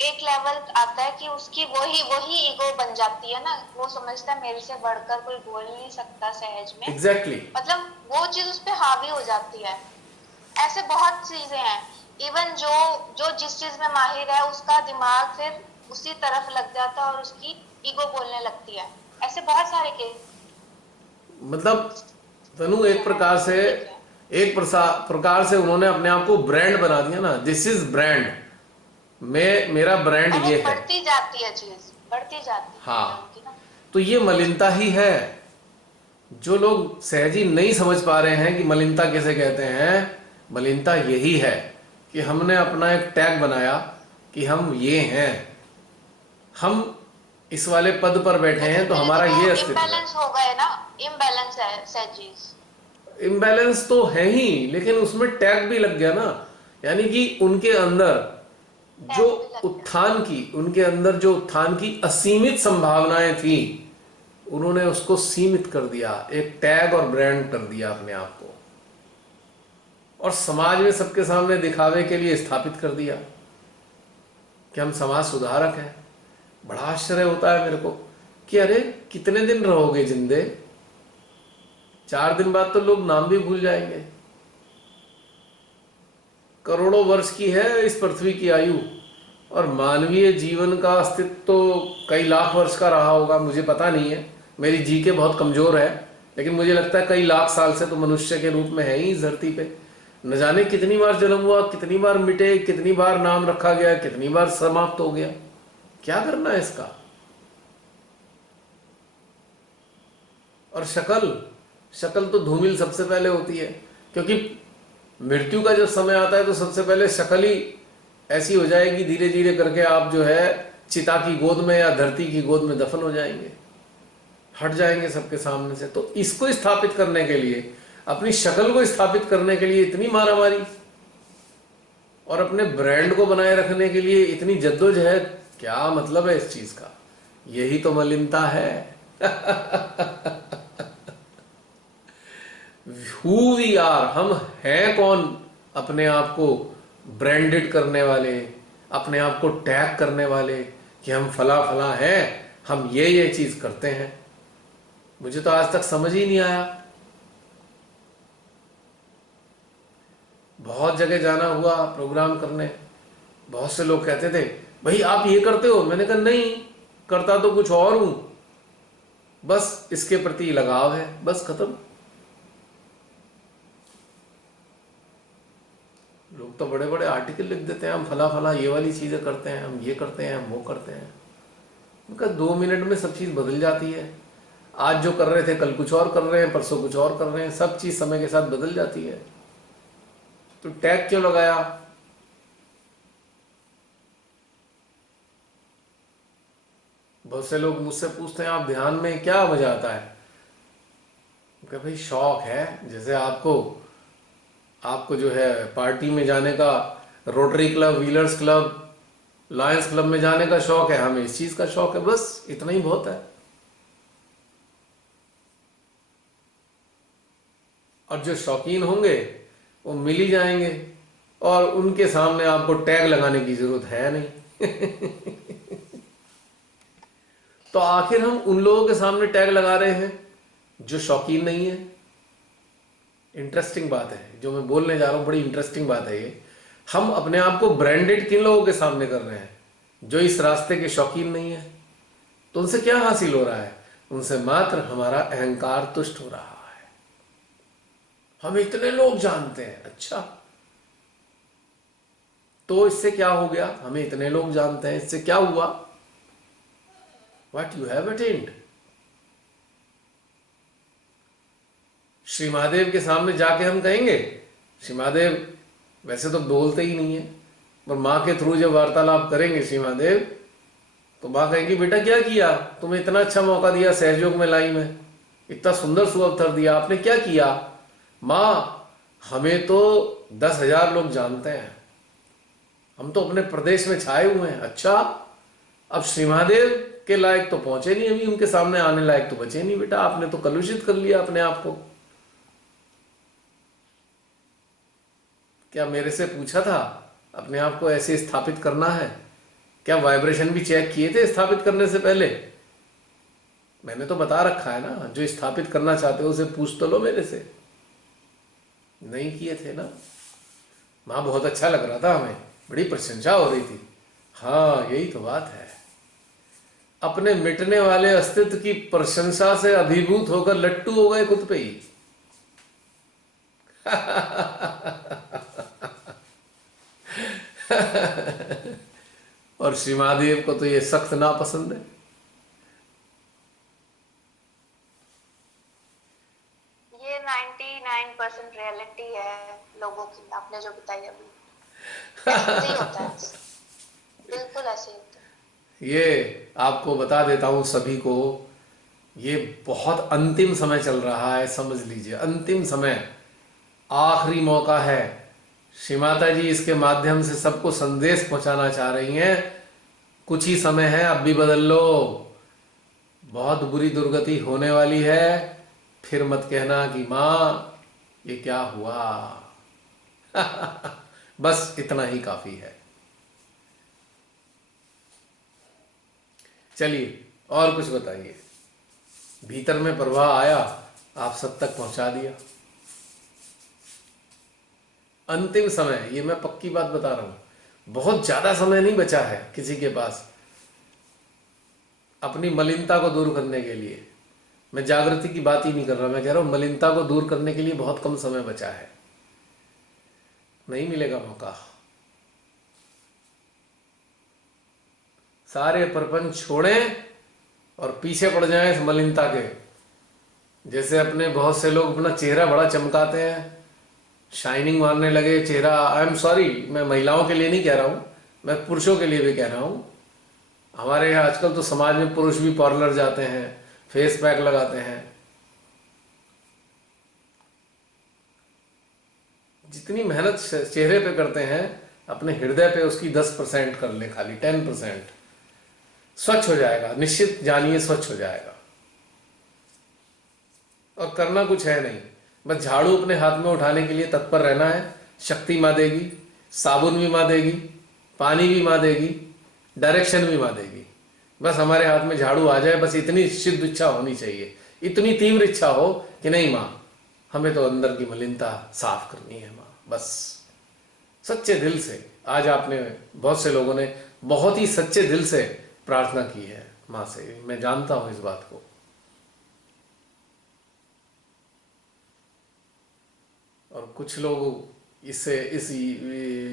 एक लेवल आता है कि उसकी वही ईगो बन जाती है ना। वो समझता है मेरे से बढ़कर कोई बोल नहीं सकता सहज में। एग्जैक्टली। मतलब वो चीज उस पर हावी हो जाती है। ऐसे बहुत चीजें हैं। इवन जो जिस चीज में माहिर है उसका दिमाग फिर उसी तरफ लग जाता है और उसकी ईगो बोलने लगती है। ऐसे बहुत सारे केस। मतलब तनु एक प्रकार से उन्होंने अपने आप को ब्रांड बना दिया ना। दिस इज ब्रांड, मेरा ब्रांड ये है। बढ़ती जाती है चीज, बढ़ती जाती है। हाँ, तो ये मलिनता ही है। जो लोग सहजी नहीं समझ पा रहे हैं कि मलिनता किसे कहते हैं, मलिनता यही है कि हमने अपना एक टैग बनाया कि हम ये हैं, हम इस वाले पद पर बैठे हैं, तो हमारा ये अस्तित्व है। इम्बैलेंस हो गए ना, इम्बैलेंस है सहजीज। इम्बैलेंस तो है ही, लेकिन उसमें टैग भी लग गया ना। यानी कि उनके अंदर जो टाइम भी लगता है। उत्थान की, उनके अंदर जो उत्थान की असीमित संभावनाएं थी, उन्होंने उसको सीमित कर दिया, एक टैग और ब्रांड कर दिया अपने आप को, और समाज में सबके सामने दिखावे के लिए स्थापित कर दिया कि हम समाज सुधारक हैं। बड़ा आश्चर्य होता है मेरे को कि अरे कितने दिन रहोगे जिंदे, 4 दिन बाद तो लोग नाम भी भूल जाएंगे। करोड़ों वर्ष की है इस पृथ्वी की आयु, और मानवीय जीवन का अस्तित्व तो कई लाख वर्ष का रहा होगा, मुझे पता नहीं है, मेरी जी के बहुत कमजोर है, लेकिन मुझे लगता है कई लाख साल से तो मनुष्य के रूप में है ही इस धरती पे। न जाने कितनी बार जन्म हुआ, कितनी बार मिटे, कितनी बार नाम रखा गया, कितनी बार समाप्त हो गया। क्या करना है इसका? और शक्ल तो धूमिल सबसे पहले होती है, क्योंकि मृत्यु का जब समय आता है तो सबसे पहले शक्ल ही ऐसी हो जाएगी, धीरे धीरे करके आप जो है चिता की गोद में या धरती की गोद में दफन हो जाएंगे, हट जाएंगे सबके सामने से। तो इसको स्थापित करने के लिए, अपनी शक्ल को स्थापित करने के लिए इतनी मारामारी, और अपने ब्रांड को बनाए रखने के लिए इतनी जद्दोजहद, क्या मतलब है इस चीज का? यही तो मलिनता है। हु वी आर, हम हैं कौन अपने आप को ब्रांडेड करने वाले, अपने आप को टैग करने वाले कि हम फला फला हैं, हम ये चीज करते हैं। मुझे तो आज तक समझ ही नहीं आया। बहुत जगह जाना हुआ प्रोग्राम करने, बहुत से लोग कहते थे भाई आप ये करते हो, मैंने कहा नहीं, करता तो कुछ और हूं, बस इसके प्रति लगाव है, बस खत्म। लोग तो बड़े बड़े आर्टिकल लिख देते हैं, हम फला फला ये वाली चीजें करते हैं, हम ये करते हैं, हम वो करते हैं। उनका 2 मिनट में सब चीज बदल जाती है। आज जो कर रहे थे कल कुछ और कर रहे हैं, परसों कुछ और कर रहे हैं, सब चीज समय के साथ बदल जाती है। तो टैग क्यों लगाया? बहुत से लोग मुझसे पूछते हैं आप ध्यान में क्या मजा आता है? कि भाई शौक है, जैसे आपको जो है पार्टी में जाने का, rotary club, wheelers club, Lions club में जाने का शौक है, हमें इस चीज का शौक है, बस इतना ही बहुत है। और जो शौकीन होंगे वो मिल ही जाएंगे, और उनके सामने आपको टैग लगाने की जरूरत है नहीं। तो आखिर हम उन लोगों के सामने टैग लगा रहे हैं जो शौकीन नहीं है। इंटरेस्टिंग बात है जो मैं बोलने जा रहा हूं, बड़ी इंटरेस्टिंग बात है ये। हम अपने आप को ब्रांडेड किन लोगों के सामने कर रहे हैं? जो इस रास्ते के शौकीन नहीं है। तो उनसे क्या हासिल हो रहा है? उनसे मात्र हमारा अहंकार तुष्ट हो रहा है। हम इतने लोग जानते हैं, अच्छा तो इससे क्या हो गया? हमें इतने लोग जानते हैं, इससे क्या हुआ? What you have attend. Shri Mahadev के सामने जाके हम कहेंगे, श्री महादेव वैसे तो बोलते ही नहीं है, पर माँ के थ्रू जब वार्तालाप करेंगे श्री महादेव, तो माँ कहेगी बेटा क्या किया, तुम्हें इतना अच्छा मौका दिया सहयोग में लाई में, इतना सुंदर सुअवसर दिया, आपने क्या किया? माँ हमें तो 10,000 लोग जानते हैं, हम तो अपने प्रदेश में छाए हुए हैं। अच्छा अब श्री महादेव के लायक तो पहुंचे नहीं, अभी उनके सामने आने लायक तो बचे नहीं बेटा, आपने तो कलुषित कर लिया अपने आप को। क्या मेरे से पूछा था अपने आप को ऐसे स्थापित करना है? क्या वाइब्रेशन भी चेक किए थे स्थापित करने से पहले? मैंने तो बता रखा है ना, जो स्थापित करना चाहते हो उसे पूछ तो लो मेरे से। नहीं किए थे ना। मां बहुत अच्छा लग रहा था, हमें बड़ी प्रशंसा हो रही थी। हाँ यही तो बात है, अपने मिटने वाले अस्तित्व की प्रशंसा से अभिभूत होकर लट्टू हो गए खुद पे ही। और श्री महादेव को तो ये सख्त नापसंद है। ये 99% रियलिटी है लोगों की, आपने जो बताई अभी ऐसे ही होता है, बिल्कुल ऐसे ही होता है। ये आपको बता देता हूं सभी को, ये बहुत अंतिम समय चल रहा है, समझ लीजिए अंतिम समय, आखिरी मौका है श्री माता जी इसके माध्यम से सबको संदेश पहुंचाना चाह रही हैं, कुछ ही समय है, अब भी बदल लो, बहुत बुरी दुर्गति होने वाली है, फिर मत कहना कि माँ ये क्या हुआ। बस इतना ही काफी है। चलिए और कुछ बताइए। भीतर में प्रवाह आया, आप सब तक पहुंचा दिया। अंतिम समय, ये मैं पक्की बात बता रहा हूं, बहुत ज्यादा समय नहीं बचा है किसी के पास अपनी मलिनता को दूर करने के लिए। मैं जागृति की बात ही नहीं कर रहा, मैं कह रहा हूं मलिनता को दूर करने के लिए बहुत कम समय बचा है, नहीं मिलेगा मौका। सारे प्रपंच छोड़ें और पीछे पड़ जाएं इस मलिनता के। जैसे अपने बहुत से लोग अपना चेहरा बड़ा चमकाते हैं, शाइनिंग मारने लगे चेहरा। आई एम सॉरी, मैं महिलाओं के लिए नहीं कह रहा हूं, मैं पुरुषों के लिए भी कह रहा हूं। हमारे यहाँ आजकल तो समाज में पुरुष भी पार्लर जाते हैं, फेस पैक लगाते हैं। जितनी मेहनत चेहरे पे करते हैं, अपने हृदय पे उसकी 10% कर ले, खाली 10%, स्वच्छ हो जाएगा, निश्चित जानिए स्वच्छ हो जाएगा। और करना कुछ है नहीं, बस झाड़ू अपने हाथ में उठाने के लिए तत्पर रहना है। शक्ति माँ देगी, साबुन भी माँ देगी, पानी भी माँ देगी, डायरेक्शन भी माँ देगी। बस हमारे हाथ में झाड़ू आ जाए, बस इतनी सिद्ध इच्छा होनी चाहिए, इतनी तीव्र इच्छा हो कि नहीं माँ हमें तो अंदर की मलिनता साफ करनी है माँ, बस सच्चे दिल से। आज आपने, बहुत से लोगों ने बहुत ही सच्चे दिल से प्रार्थना की है माँ से, मैं जानता हूं इस बात को। और कुछ लोग इससे, इस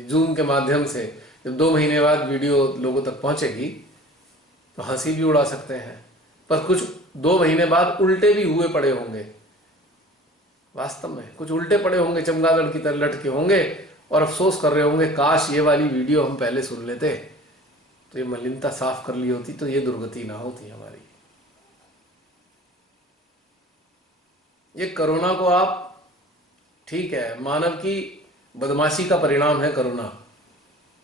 जूम के माध्यम से जब 2 महीने बाद वीडियो लोगों तक पहुंचेगी तो हंसी भी उड़ा सकते हैं, पर कुछ 2 महीने बाद उल्टे भी हुए पड़े होंगे। वास्तव में कुछ उल्टे पड़े होंगे, चमगादड़ की तरह लटके होंगे और अफसोस कर रहे होंगे काश ये वाली वीडियो हम पहले सुन लेते, तो ये मलिनता साफ कर ली होती, तो ये दुर्गति ना होती हमारी। ये कोरोना को आप, ठीक है मानव की बदमाशी का परिणाम है कोरोना,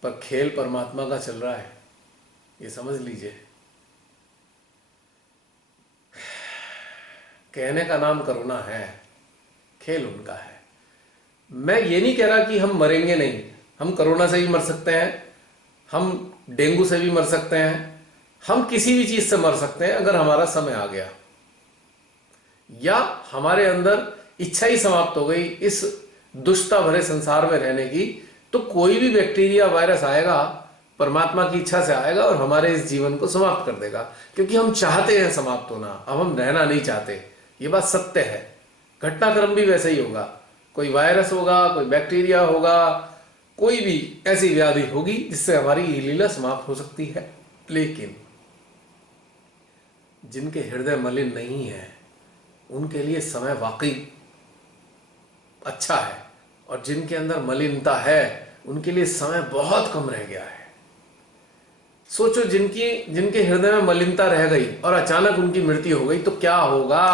पर खेल परमात्मा का चल रहा है, ये समझ लीजिए। कहने का नाम कोरोना है, खेल उनका है। मैं ये नहीं कह रहा कि हम मरेंगे नहीं, हम कोरोना से भी मर सकते हैं, हम डेंगू से भी मर सकते हैं, हम किसी भी चीज से मर सकते हैं अगर हमारा समय आ गया, या हमारे अंदर इच्छा ही समाप्त हो गई इस दुष्टता भरे संसार में रहने की, तो कोई भी बैक्टीरिया वायरस आएगा, परमात्मा की इच्छा से आएगा और हमारे इस जीवन को समाप्त कर देगा। क्योंकि हम चाहते हैं समाप्त होना, अब हम रहना नहीं चाहते, ये बात सत्य है। घटनाक्रम भी वैसे ही होगा, कोई वायरस होगा, कोई बैक्टीरिया होगा, कोई भी ऐसी व्याधि होगी जिससे हमारी ये लीला समाप्त हो सकती है। लेकिन जिनके हृदय मलिन नहीं है उनके लिए समय वाकई अच्छा है, और जिनके अंदर मलिनता है उनके लिए समय बहुत कम रह गया है। सोचो जिनके हृदय में मलिनता रह गई और अचानक उनकी मृत्यु हो गई तो क्या होगा।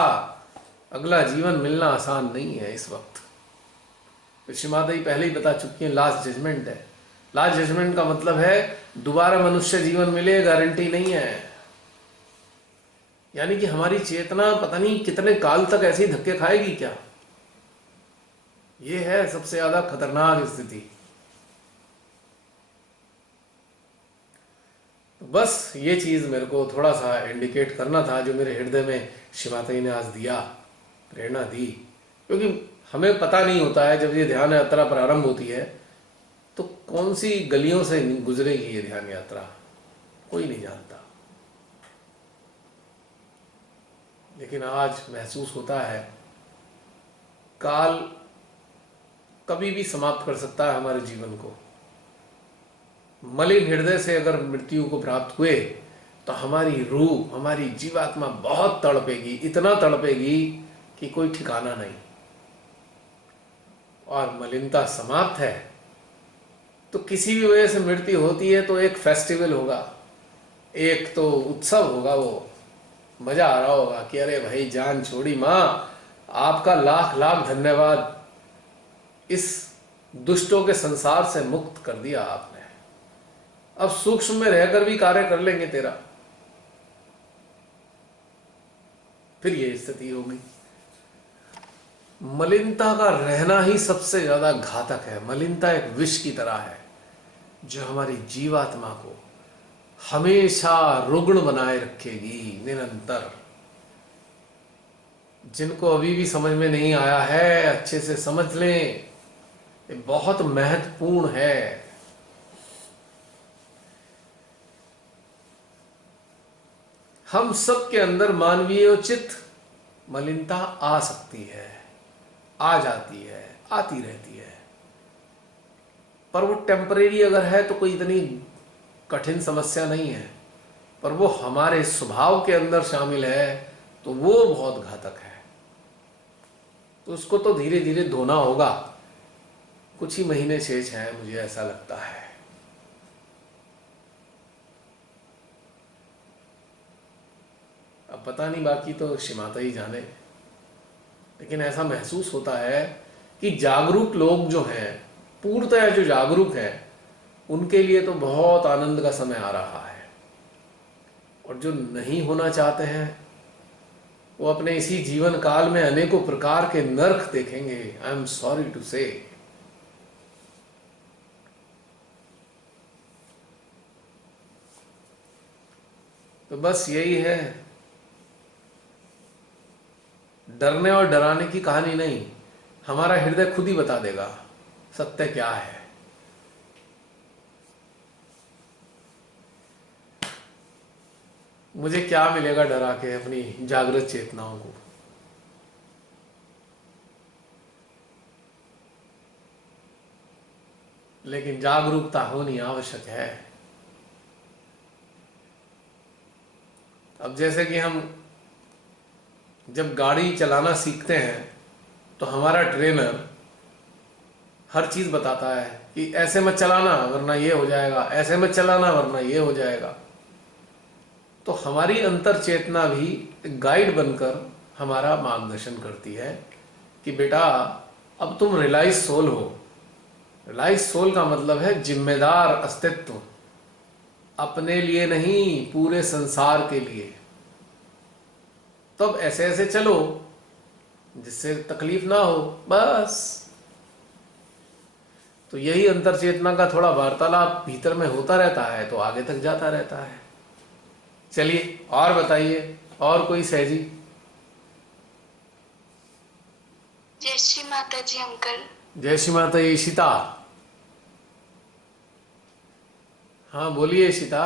अगला जीवन मिलना आसान नहीं है इस वक्त। श्री माता जी पहले ही बता चुकी हैं, लास्ट जजमेंट है। लास्ट जजमेंट का मतलब है दोबारा मनुष्य जीवन मिले गारंटी नहीं है। यानी कि हमारी चेतना पता नहीं कितने काल तक ऐसे ही धक्के खाएगी क्या। ये है सबसे ज्यादा खतरनाक स्थिति। तो बस ये चीज मेरे को थोड़ा सा इंडिकेट करना था, जो मेरे हृदय में श्री माता जी ने आज दिया, प्रेरणा दी। क्योंकि हमें पता नहीं होता है जब ये ध्यान यात्रा प्रारंभ होती है तो कौन सी गलियों से गुजरेगी ये ध्यान यात्रा, कोई नहीं जानता। लेकिन आज महसूस होता है काल कभी भी समाप्त कर सकता है हमारे जीवन को। मलिन हृदय से अगर मृत्यु को प्राप्त हुए तो हमारी रूह, हमारी जीवात्मा बहुत तड़पेगी, इतना तड़पेगी कि कोई ठिकाना नहीं। और मलिनता समाप्त है तो किसी भी वजह से मृत्यु होती है तो एक फेस्टिवल होगा, एक तो उत्सव होगा, वो मजा आ रहा होगा कि अरे भाई जान छोड़ी माँ, आपका लाख लाख धन्यवाद इस दुष्टों के संसार से मुक्त कर दिया आपने। अब सूक्ष्म में रहकर भी कार्य कर लेंगे तेरा, फिर ये स्थिति होगी। मलिनता का रहना ही सबसे ज्यादा घातक है। मलिनता एक विष की तरह है जो हमारी जीवात्मा को हमेशा रुग्ण बनाए रखेगी निरंतर। जिनको अभी भी समझ में नहीं आया है, अच्छे से समझ लें, ये बहुत महत्वपूर्ण है। हम सब के अंदर मानवीयोचित मलिनता आ सकती है, आ जाती है, आती रहती है, पर वो टेम्परेरी अगर है तो कोई इतनी कठिन समस्या नहीं है। पर वो हमारे स्वभाव के अंदर शामिल है तो वो बहुत घातक है। तो उसको तो धीरे धीरे धोना होगा। कुछ ही महीने शेष हैं, मुझे ऐसा लगता है। अब पता नहीं, बाकी तो श्रीमाता ही जाने, लेकिन ऐसा महसूस होता है कि जागरूक लोग जो हैं, पूर्णतः जो जागरूक हैं, उनके लिए तो बहुत आनंद का समय आ रहा है, और जो नहीं होना चाहते हैं वो अपने इसी जीवन काल में अनेकों प्रकार के नर्क देखेंगे। आई एम सॉरी टू से। तो बस यही है, डरने और डराने की कहानी नहीं, हमारा हृदय खुद ही बता देगा सत्य क्या है। मुझे क्या मिलेगा डरा के अपनी जागृत चेतनाओं को? लेकिन जागरूकता होनी आवश्यक है। अब जैसे कि हम जब गाड़ी चलाना सीखते हैं तो हमारा ट्रेनर हर चीज बताता है कि ऐसे मत चलाना वरना ये हो जाएगा, ऐसे मत चलाना वरना ये हो जाएगा। तो हमारी अंतर चेतना भी गाइड बनकर हमारा मार्गदर्शन करती है कि बेटा अब तुम रियलाइज सोल हो। रियलाइज सोल का मतलब है जिम्मेदार अस्तित्व, अपने लिए नहीं पूरे संसार के लिए। तब ऐसे ऐसे चलो जिससे तकलीफ ना हो, बस। तो यही अंतर चेतना का थोड़ा वार्तालाप भीतर में होता रहता है तो आगे तक जाता रहता है। चलिए और बताइए, और कोई सहजी? जय श्री माता जी अंकल। जय श्री माता। ईशिता, हाँ बोलिए ईशिता।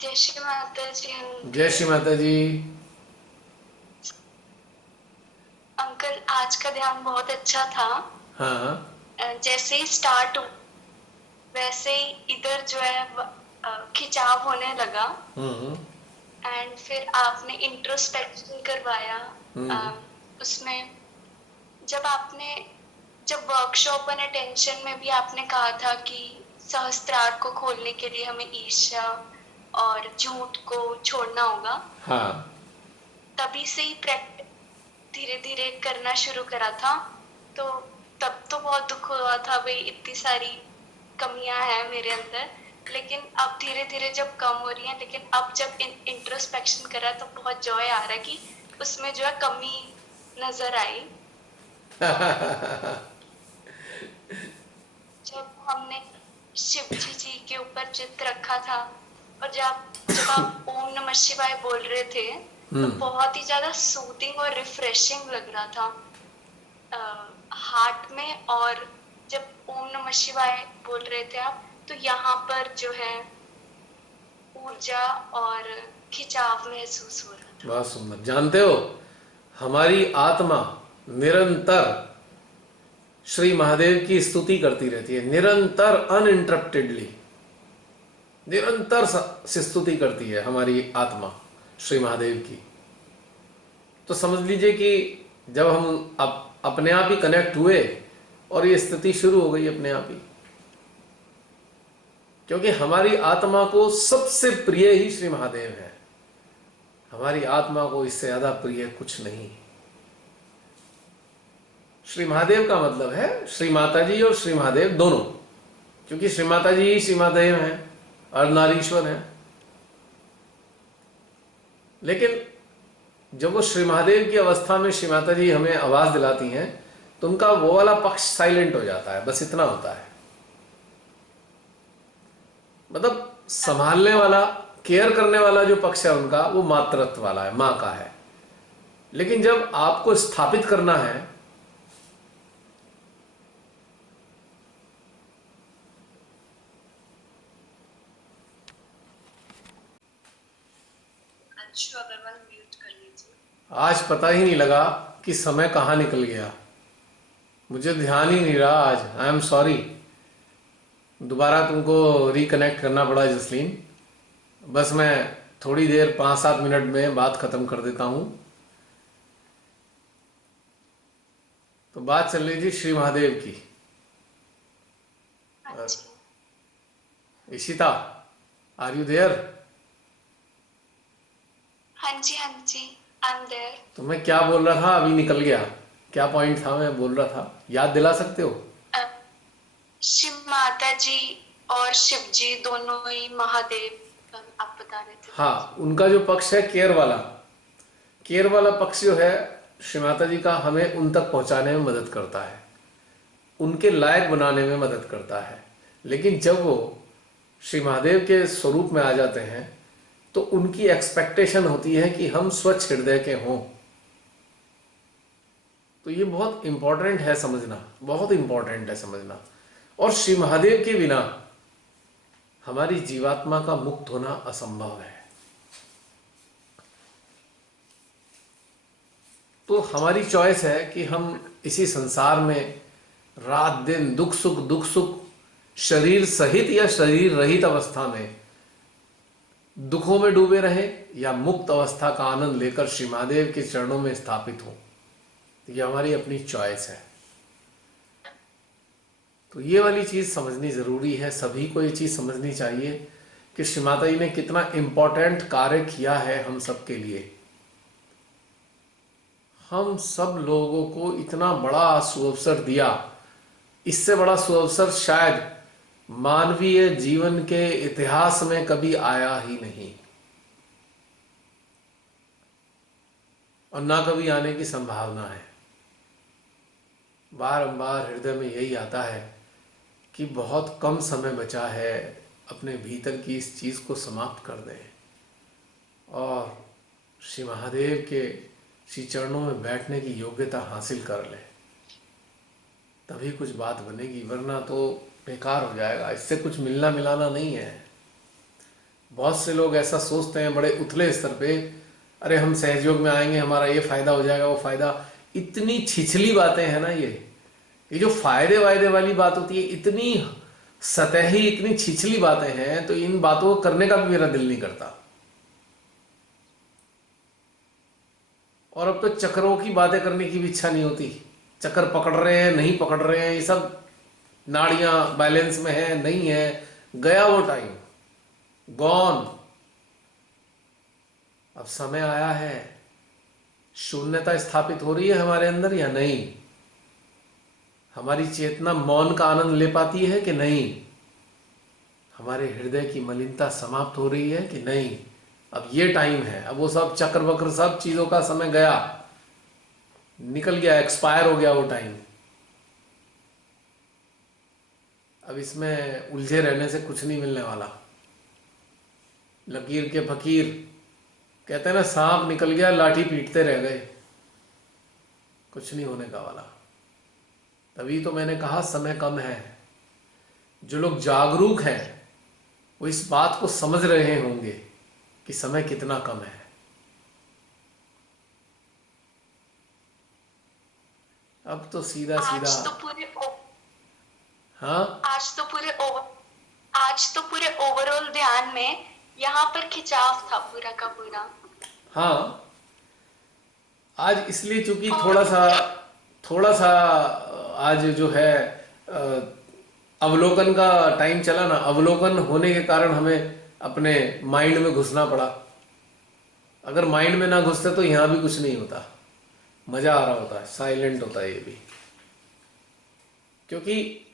जय श्री माता जी अंकल। जय श्री माता जी। अंकल आज का ध्यान बहुत अच्छा था। हाँ जैसे ही स्टार्ट वैसे ही इधर जो है खिंचाव होने लगा। एंड फिर आपने इंट्रोस्पेक्शन करवाया। उसमें जब वर्कशॉप एंड अटेंशन में भी आपने कहा था कि सहस्त्रार को खोलने के लिए हमें ईर्ष्या और झूठ को छोड़ना होगा। हाँ। तभी से ही प्रैक्टिस धीरे धीरे करना शुरू करा था। तो तब तो बहुत दुख हुआ था, भाई इतनी सारी कमियां हैं मेरे अंदर, लेकिन अब धीरे धीरे जब कम हो रही हैं। लेकिन अब जब इंट्रोस्पेक्शन करा तो बहुत जॉय आ रहा है कि उसमें जो है कमी नजर आई। जब हमने शिव जी के ऊपर चित्र रखा था और जब आप ओम नमः शिवाय बोल रहे थे तो बहुत ही ज्यादा सूदिंग और रिफ्रेशिंग लग रहा था हार्ट में। और जब ओम नमः शिवाय बोल रहे थे आप तो यहाँ पर जो है ऊर्जा और खिंचाव महसूस हो रहा था। बहुत सुंदर। जानते हो हमारी आत्मा निरंतर श्री महादेव की स्तुति करती रहती है, निरंतर अनइंटरप्टेडली, निरंतर से स्तुति करती है हमारी आत्मा श्री महादेव की। तो समझ लीजिए कि जब हम अपने आप ही कनेक्ट हुए और ये स्थिति शुरू हो गई अपने आप ही, क्योंकि हमारी आत्मा को सबसे प्रिय ही श्री महादेव है। हमारी आत्मा को इससे ज्यादा प्रिय कुछ नहीं। श्री महादेव का मतलब है श्री माता जी और श्री महादेव दोनों, क्योंकि श्री माता जी ही श्री महादेव हैं, अर्धनारीश्वर हैं। लेकिन जब वो श्री महादेव की अवस्था में श्री माता जी हमें आवाज दिलाती हैं तो उनका वो वाला पक्ष साइलेंट हो जाता है, बस इतना होता है। मतलब संभालने वाला, केयर करने वाला जो पक्ष है उनका, वो मातृत्व वाला है, मां का है। लेकिन जब आपको स्थापित करना है, अंशु अग्रवाल म्यूट कर लीजिए। आज पता ही नहीं लगा कि समय कहाँ निकल गया, मुझे ध्यान ही नहीं रहा आज। आई एम सॉरी, दोबारा तुमको रिकनेक्ट करना पड़ा जसलीन। बस मैं थोड़ी देर 5-7 मिनट में बात खत्म कर देता हूँ। तो बात चल रही थी श्री महादेव की। हाँ जी। Ishita, are you there? हाँ जी, हाँ जी, आई एम देयर। तो मैं क्या बोल रहा था, अभी निकल गया। क्या पॉइंट था मैं बोल रहा था, याद दिला सकते हो? शिव माता जी और शिव जी दोनों ही महादेव आप बता रहे थे। हाँ, उनका जो पक्ष है केयर वाला पक्ष जो है श्री माता जी का, हमें उन तक पहुंचाने में मदद करता है, उनके लायक बनाने में मदद करता है। लेकिन जब वो श्री महादेव के स्वरूप में आ जाते हैं तो उनकी एक्सपेक्टेशन होती है कि हम स्वच्छ हृदय के हों। तो ये बहुत इंपॉर्टेंट है समझना, बहुत इंपॉर्टेंट है समझना। और श्री महादेव के बिना हमारी जीवात्मा का मुक्त होना असंभव है। तो हमारी चॉइस है कि हम इसी संसार में रात दिन दुख सुख शरीर सहित या शरीर रहित अवस्था में दुखों में डूबे रहें या मुक्त अवस्था का आनंद लेकर श्री महादेव के चरणों में स्थापित हों। ये हमारी अपनी चॉइस है। तो ये वाली चीज समझनी जरूरी है, सभी को ये चीज समझनी चाहिए कि श्री माता जी ने कितना इंपॉर्टेंट कार्य किया है हम सब के लिए। हम सब लोगों को इतना बड़ा सुअवसर दिया, इससे बड़ा सुअवसर शायद मानवीय जीवन के इतिहास में कभी आया ही नहीं और ना कभी आने की संभावना है। बारंबार हृदय में यही आता है कि बहुत कम समय बचा है, अपने भीतर की इस चीज को समाप्त कर दें और श्री महादेव के श्री चरणों में बैठने की योग्यता हासिल कर लें, तभी कुछ बात बनेगी, वरना तो बेकार हो जाएगा। इससे कुछ मिलना मिलाना नहीं है। बहुत से लोग ऐसा सोचते हैं बड़े उथले स्तर पे, अरे हम सहयोग में आएंगे, हमारा ये फायदा हो जाएगा, वो फायदा। इतनी छिछली बातें हैं ना ये जो फायदे वायदे वाली बात होती है, इतनी सतही, इतनी छिछली बातें हैं। तो इन बातों को करने का भी मेरा दिल नहीं करता। और अब तो चक्रों की बातें करने की भी इच्छा नहीं होती। चक्कर पकड़ रहे हैं, नहीं पकड़ रहे हैं, ये सब नाड़ियां बैलेंस में है, नहीं है, गया वो टाइम, गॉन। अब समय आया है, शून्यता स्थापित हो रही है हमारे अंदर या नहीं? हमारी चेतना मौन का आनंद ले पाती है कि नहीं? हमारे हृदय की मलिनता समाप्त हो रही है कि नहीं? अब ये टाइम है। अब वो सब चक्र बक्र सब चीजों का समय गया, निकल गया, एक्सपायर हो गया वो टाइम। अब इसमें उलझे रहने से कुछ नहीं मिलने वाला। लकीर के फकीर कहते हैं ना, सांप निकल गया, लाठी पीटते रह गए, कुछ नहीं होने का वाला। तभी तो मैंने कहा समय कम है। जो लोग जागरूक हैं वो इस बात को समझ रहे होंगे कि समय कितना कम है। अब तो सीधा हाँ, आज तो पूरे ओवरऑल ध्यान में यहाँ पर खिंचाव था पूरा का पूरा। हाँ, आज इसलिए चूंकि थोड़ा सा आज जो है अवलोकन का टाइम चला ना, अवलोकन होने के कारण हमें अपने माइंड में घुसना पड़ा। अगर माइंड में ना घुसते तो यहाँ भी कुछ नहीं होता, मजा आ रहा होता है, साइलेंट होता है ये भी। क्योंकि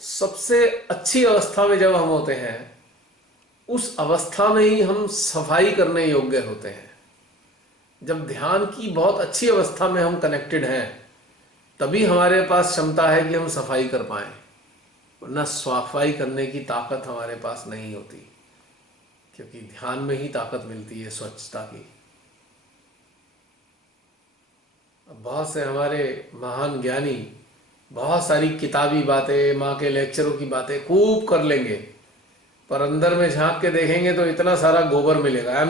सबसे अच्छी अवस्था में जब हम होते हैं, उस अवस्था में ही हम सफाई करने योग्य होते हैं। जब ध्यान की बहुत अच्छी अवस्था में हम कनेक्टेड हैं, तभी हमारे पास क्षमता है कि हम सफाई कर पाएं, वरना सफाई करने की ताकत हमारे पास नहीं होती, क्योंकि ध्यान में ही ताकत मिलती है स्वच्छता की। अब बहुत से हमारे महान ज्ञानी बहुत सारी किताबी बातें, माँ के लेक्चरों की बातें खूब कर लेंगे, पर अंदर में झांक के देखेंगे तो इतना सारा गोबर मिलेगा। आई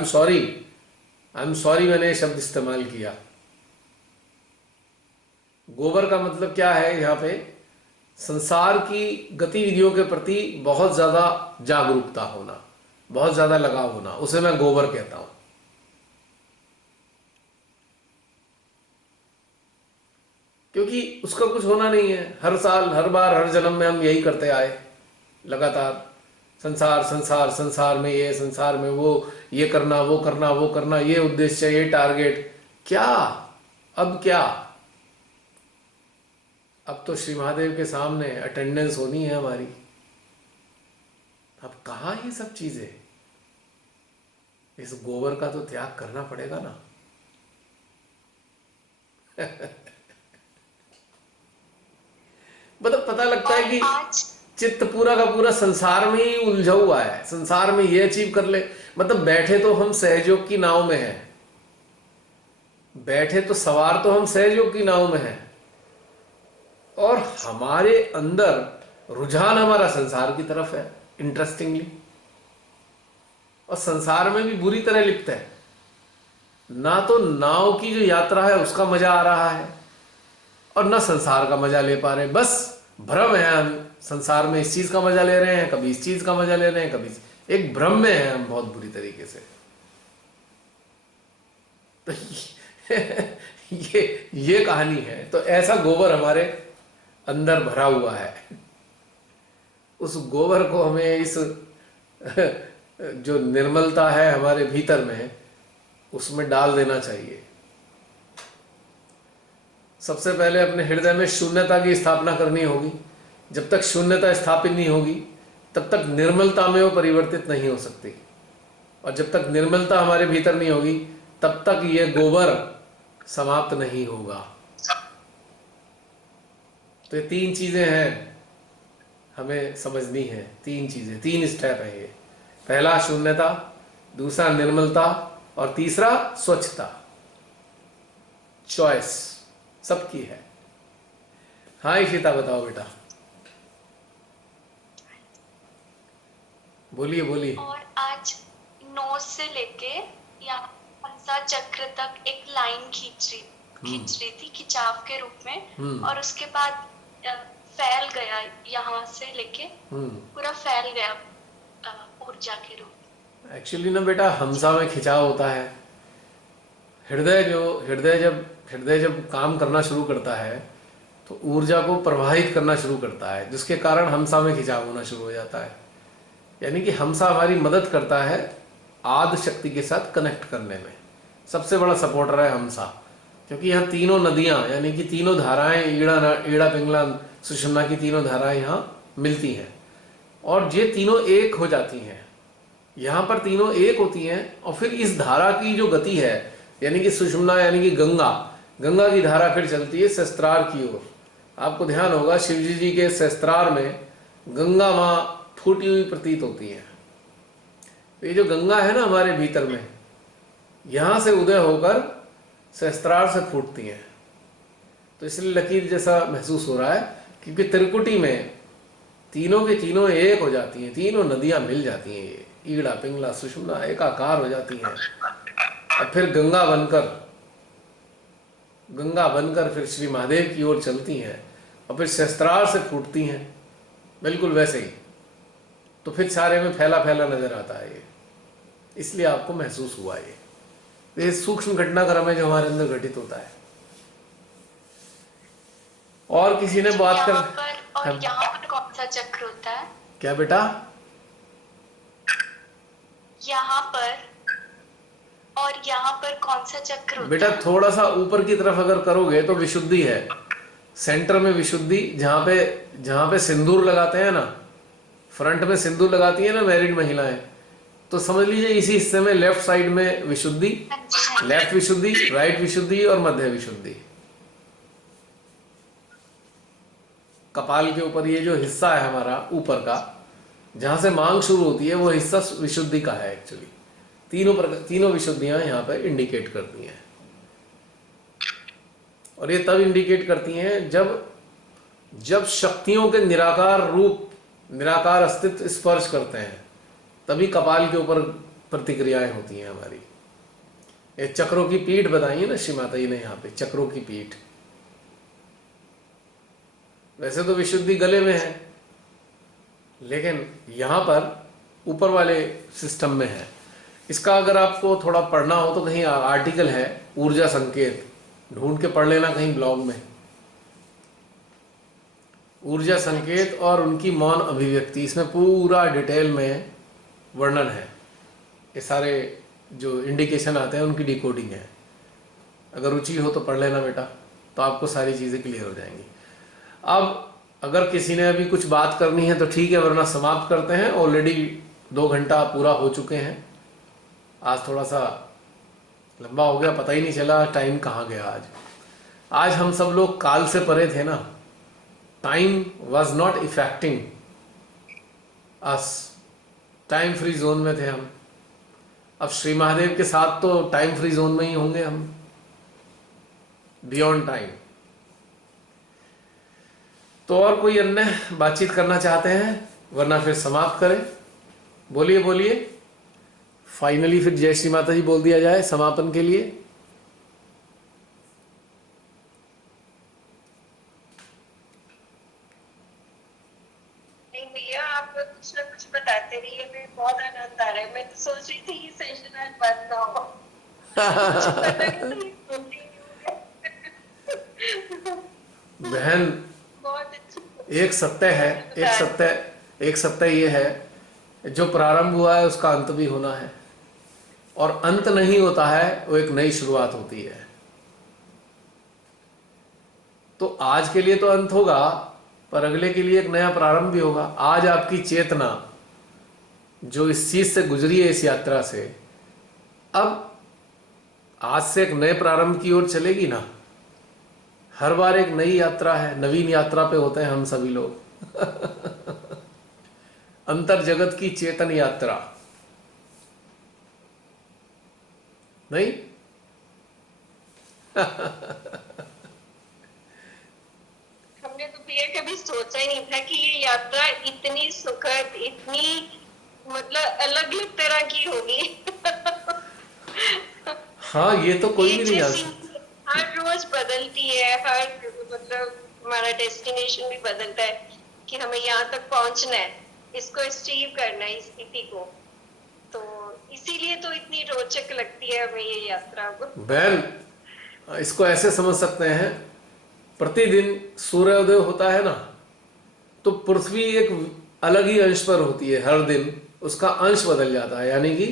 एम सॉरी मैंने ये शब्द इस्तेमाल किया। गोबर का मतलब क्या है? यहाँ पे संसार की गतिविधियों के प्रति बहुत ज्यादा जागरूकता होना, बहुत ज्यादा लगाव होना, उसे मैं गोबर कहता हूं। क्योंकि उसका कुछ होना नहीं है। हर साल, हर बार, हर जन्म में हम यही करते आए लगातार। संसार संसार संसार में ये, संसार में वो, ये करना, वो करना, वो करना, ये उद्देश्य, ये टारगेट। क्या अब क्या? अब तो श्री महादेव के सामने अटेंडेंस होनी है हमारी। अब कहाँ ये सब चीजें? इस गोबर का तो त्याग करना पड़ेगा ना। मतलब पता लगता है कि चित्त पूरा का पूरा संसार में ही उलझा हुआ है, संसार में ये अचीव कर ले। मतलब बैठे तो हम सहयोग की नाव में हैं, बैठे तो सवार तो हम सहयोग की नाव में हैं, और हमारे अंदर रुझान हमारा संसार की तरफ है, इंटरेस्टिंगली। और संसार में भी बुरी तरह लिप्त है। ना तो नाव की जो यात्रा है उसका मजा आ रहा है, और ना संसार का मजा ले पा रहे। बस भ्रम है, हम संसार में इस चीज का मजा ले रहे हैं, कभी इस चीज का मजा ले रहे हैं, कभी एक भ्रम में है हम बहुत बुरी तरीके से। तो ये कहानी है। तो ऐसा गोबर हमारे अंदर भरा हुआ है। उस गोबर को हमें इस जो निर्मलता है हमारे भीतर में, उसमें डाल देना चाहिए। सबसे पहले अपने हृदय में शून्यता की स्थापना करनी होगी। जब तक शून्यता स्थापित नहीं होगी, तब तक निर्मलता में वो परिवर्तित नहीं हो सकती। और जब तक निर्मलता हमारे भीतर नहीं होगी, तब तक ये गोबर समाप्त नहीं होगा। तो ये तीन चीजें हैं हमें समझनी है। तीन चीजें, तीन स्टेप है ये। पहला शून्यता, दूसरा निर्मलता, और तीसरा स्वच्छता। चॉइस सबकी है। हाँ इशिता बताओ बेटा, बोलिए बोलिए। और आज नोज से लेके यहाँ पंसा चक्र तक एक लाइन खींच रही थी खिंचाव के रूप में, और उसके बाद फैल गया, यहाँ से लेके पूरा फैल गया ऊर्जा के रूप। एक्चुअली ना बेटा, हमसा में खिंचाव होता है। हृदय जब काम करना शुरू करता है तो ऊर्जा को प्रवाहित करना शुरू करता है, जिसके कारण हमसा में खिंचाव होना शुरू हो जाता है। यानी कि हमसा हमारी मदद करता है आदि शक्ति के साथ कनेक्ट करने में। सबसे बड़ा सपोर्टर है हमसा, क्योंकि यहाँ तीनों नदियाँ यानी कि तीनों धाराएं, ईड़ा पिंगला सुषुम्ना की तीनों धाराएं यहाँ मिलती हैं, और ये तीनों एक हो जाती हैं। यहाँ पर तीनों एक होती हैं, और फिर इस धारा की जो गति है, यानी कि सुषुम्ना यानी कि गंगा की धारा फिर चलती है सहस्त्रार की ओर। आपको ध्यान होगा शिवजी जी के सहस्त्रार में गंगा माँ फूटी हुई प्रतीत होती है। तो ये जो गंगा है ना हमारे भीतर में, यहाँ से उदय होकर सहस्त्रार से फूटती हैं। तो इसलिए लकीर जैसा महसूस हो रहा है, क्योंकि त्रिकुटी में तीनों के तीनों एक हो जाती हैं, तीनों नदियां मिल जाती हैं। ये ईड़ा पिंगला सुषुम्ना एकाकार हो जाती हैं, और फिर गंगा बनकर फिर श्री महादेव की ओर चलती हैं, और फिर सहस्त्रार से फूटती हैं, बिल्कुल वैसे ही। तो फिर सारे में फैला फैला नजर आता है ये, इसलिए आपको महसूस हुआ ये सूक्ष्म घटनाक्रम है जो हमारे अंदर घटित होता है। और किसी ने बात कर, और यहाँ पर कौन सा चक्र होता है? क्या बेटा? यहाँ पर और यहाँ पर कौन सा चक्र होता बेटा है? थोड़ा सा ऊपर की तरफ अगर करोगे तो विशुद्धि है, सेंटर में विशुद्धि, जहां पे सिंदूर लगाते हैं ना, फ्रंट में सिंदूर लगाती है ना मैरिड महिलाएं, तो समझ लीजिए इसी हिस्से में लेफ्ट साइड में विशुद्धि, हाँ जी, हाँ जी। लेफ्ट विशुद्धि, राइट विशुद्धि और मध्य विशुद्धि। कपाल के ऊपर ये जो हिस्सा है हमारा ऊपर का, जहां से मांग शुरू होती है, वो हिस्सा विशुद्धि का है एक्चुअली। तीनों विशुद्धियां यहाँ पे इंडिकेट करती हैं। और ये तब इंडिकेट करती हैं जब शक्तियों के निराकार रूप, निराकार अस्तित्व स्पर्श करते हैं, तभी कपाल के ऊपर प्रतिक्रियाएं होती हैं हमारी। ये चक्रों की पीठ बताई है ना श्री माता जी ने यहाँ पे, चक्रों की पीठ। वैसे तो विशुद्धि गले में है, लेकिन यहाँ पर ऊपर वाले सिस्टम में है। इसका अगर आपको थोड़ा पढ़ना हो तो कहीं आर्टिकल है, ऊर्जा संकेत, ढूंढ के पढ़ लेना कहीं ब्लॉग में। ऊर्जा संकेत और उनकी मौन अभिव्यक्ति, इसमें पूरा डिटेल में वर्णन है। ये सारे जो इंडिकेशन आते हैं उनकी डिकोडिंग है। अगर रुचि हो तो पढ़ लेना बेटा, तो आपको सारी चीज़ें क्लियर हो जाएंगी। अब अगर किसी ने अभी कुछ बात करनी है तो ठीक है, वरना समाप्त करते हैं। ऑलरेडी 2 घंटा पूरा हो चुके हैं। आज थोड़ा सा लंबा हो गया, पता ही नहीं चला टाइम कहाँ गया। आज हम सब लोग काल से परे थे ना, time was not affecting us, time free zone में थे हम। अब श्री महादेव के साथ तो टाइम फ्री जोन में ही होंगे हम, बियॉन्ड टाइम। तो और कोई अन्य बातचीत करना चाहते हैं, वरना फिर समाप्त करें। बोलिए बोलिए, फाइनली फिर जय श्री माता जी बोल दिया जाए समापन के लिए। नहीं भैया, आप कुछ ना कुछ बताते रहिए, मैं बहुत आनंद आ रहा है। मैं तो सोच रही थी ये सेशन आज बंद ना हो। कुछ पता नहीं तो ये continue है। बहन, बहुत अच्छा। एक सत्य है, एक सत्य ये है, जो प्रारंभ हुआ है उसका अंत भी होना है, और अंत नहीं होता है, वो एक नई शुरुआत होती है। तो आज के लिए तो अंत होगा, पर अगले के लिए एक नया प्रारंभ भी होगा। आज आपकी चेतना जो इस चीज से गुजरी है, इस यात्रा से, अब आज से एक नए प्रारंभ की ओर चलेगी ना। हर बार एक नई यात्रा है, नवीन यात्रा पे होते हैं हम सभी लोग। अंतर जगत की चेतन यात्रा, नहीं? हमने तो भैया कभी सोचा ही नहीं था कि ये यात्रा इतनी सुखद, इतनी मतलब अलग अलग तरह की होगी। हाँ, ये तो कोई भी एक नहीं जान जैसी सकता। हर रोज बदलती है, हर मतलब हमारा डेस्टिनेशन भी बदलता है कि हमें यहाँ तक पहुंचना है, इसको अचीव करना है, इस स्थिति को। तो इसीलिए तो इतनी रोचक लगती है हमें ये यात्रा। बहन, इसको ऐसे समझ सकते हैं, प्रतिदिन सूर्योदय होता है ना, तो पृथ्वी एक अलग ही अंश पर होती है। हर दिन उसका अंश बदल जाता है, यानी कि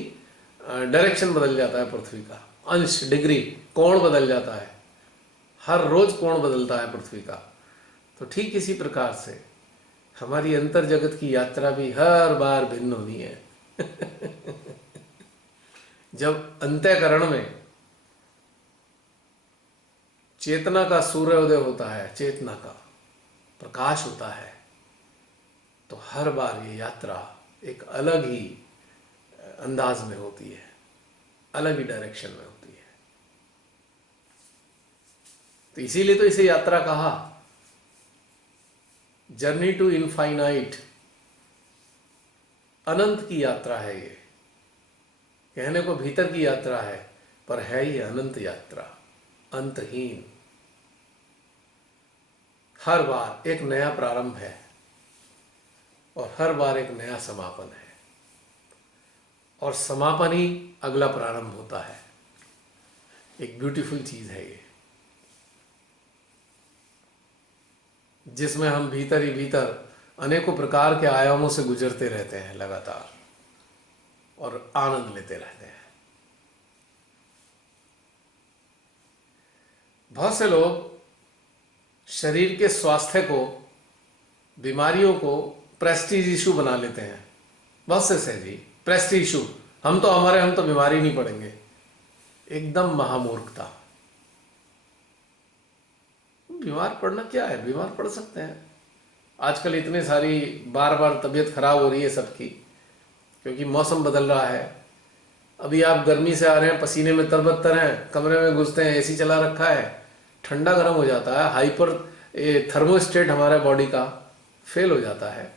डायरेक्शन बदल जाता है पृथ्वी का, अंश, डिग्री, कोण बदल जाता है। हर रोज कोण बदलता है पृथ्वी का। तो ठीक इसी प्रकार से हमारी अंतर जगत की यात्रा भी हर बार भिन्न होनी है। जब अंतःकरण में चेतना का सूर्योदय होता है, चेतना का प्रकाश होता है, तो हर बार ये यात्रा एक अलग ही अंदाज में होती है, अलग ही डायरेक्शन में होती है। तो इसीलिए तो इसे यात्रा कहा, जर्नी टू इनफाइनाइट, अनंत की यात्रा है ये। कहने को भीतर की यात्रा है, पर है ये अनंत यात्रा, अंतहीन। हर बार एक नया प्रारंभ है और हर बार एक नया समापन है, और समापन ही अगला प्रारंभ होता है। एक ब्यूटीफुल चीज है ये, जिसमें हम भीतर ही भीतर अनेकों प्रकार के आयामों से गुजरते रहते हैं लगातार, और आनंद लेते रहते हैं। बहुत से लोग शरीर के स्वास्थ्य को, बीमारियों को प्रेस्टीज इशू बना लेते हैं। बस से जी, प्रेस्टीज इशू, हम तो हमारे, हम तो बीमारी नहीं पड़ेंगे। एकदम महामूर्खता। बीमार पड़ना क्या है, बीमार पड़ सकते हैं। आजकल इतने सारी बार बार तबीयत खराब हो रही है सबकी, क्योंकि मौसम बदल रहा है। अभी आप गर्मी से आ रहे हैं, पसीने में तरबतर हैं, कमरे में घुसते हैं, एसी चला रखा है, ठंडा गर्म हो जाता है, हाइपर थर्मोस्टेट हमारे बॉडी का फेल हो जाता है।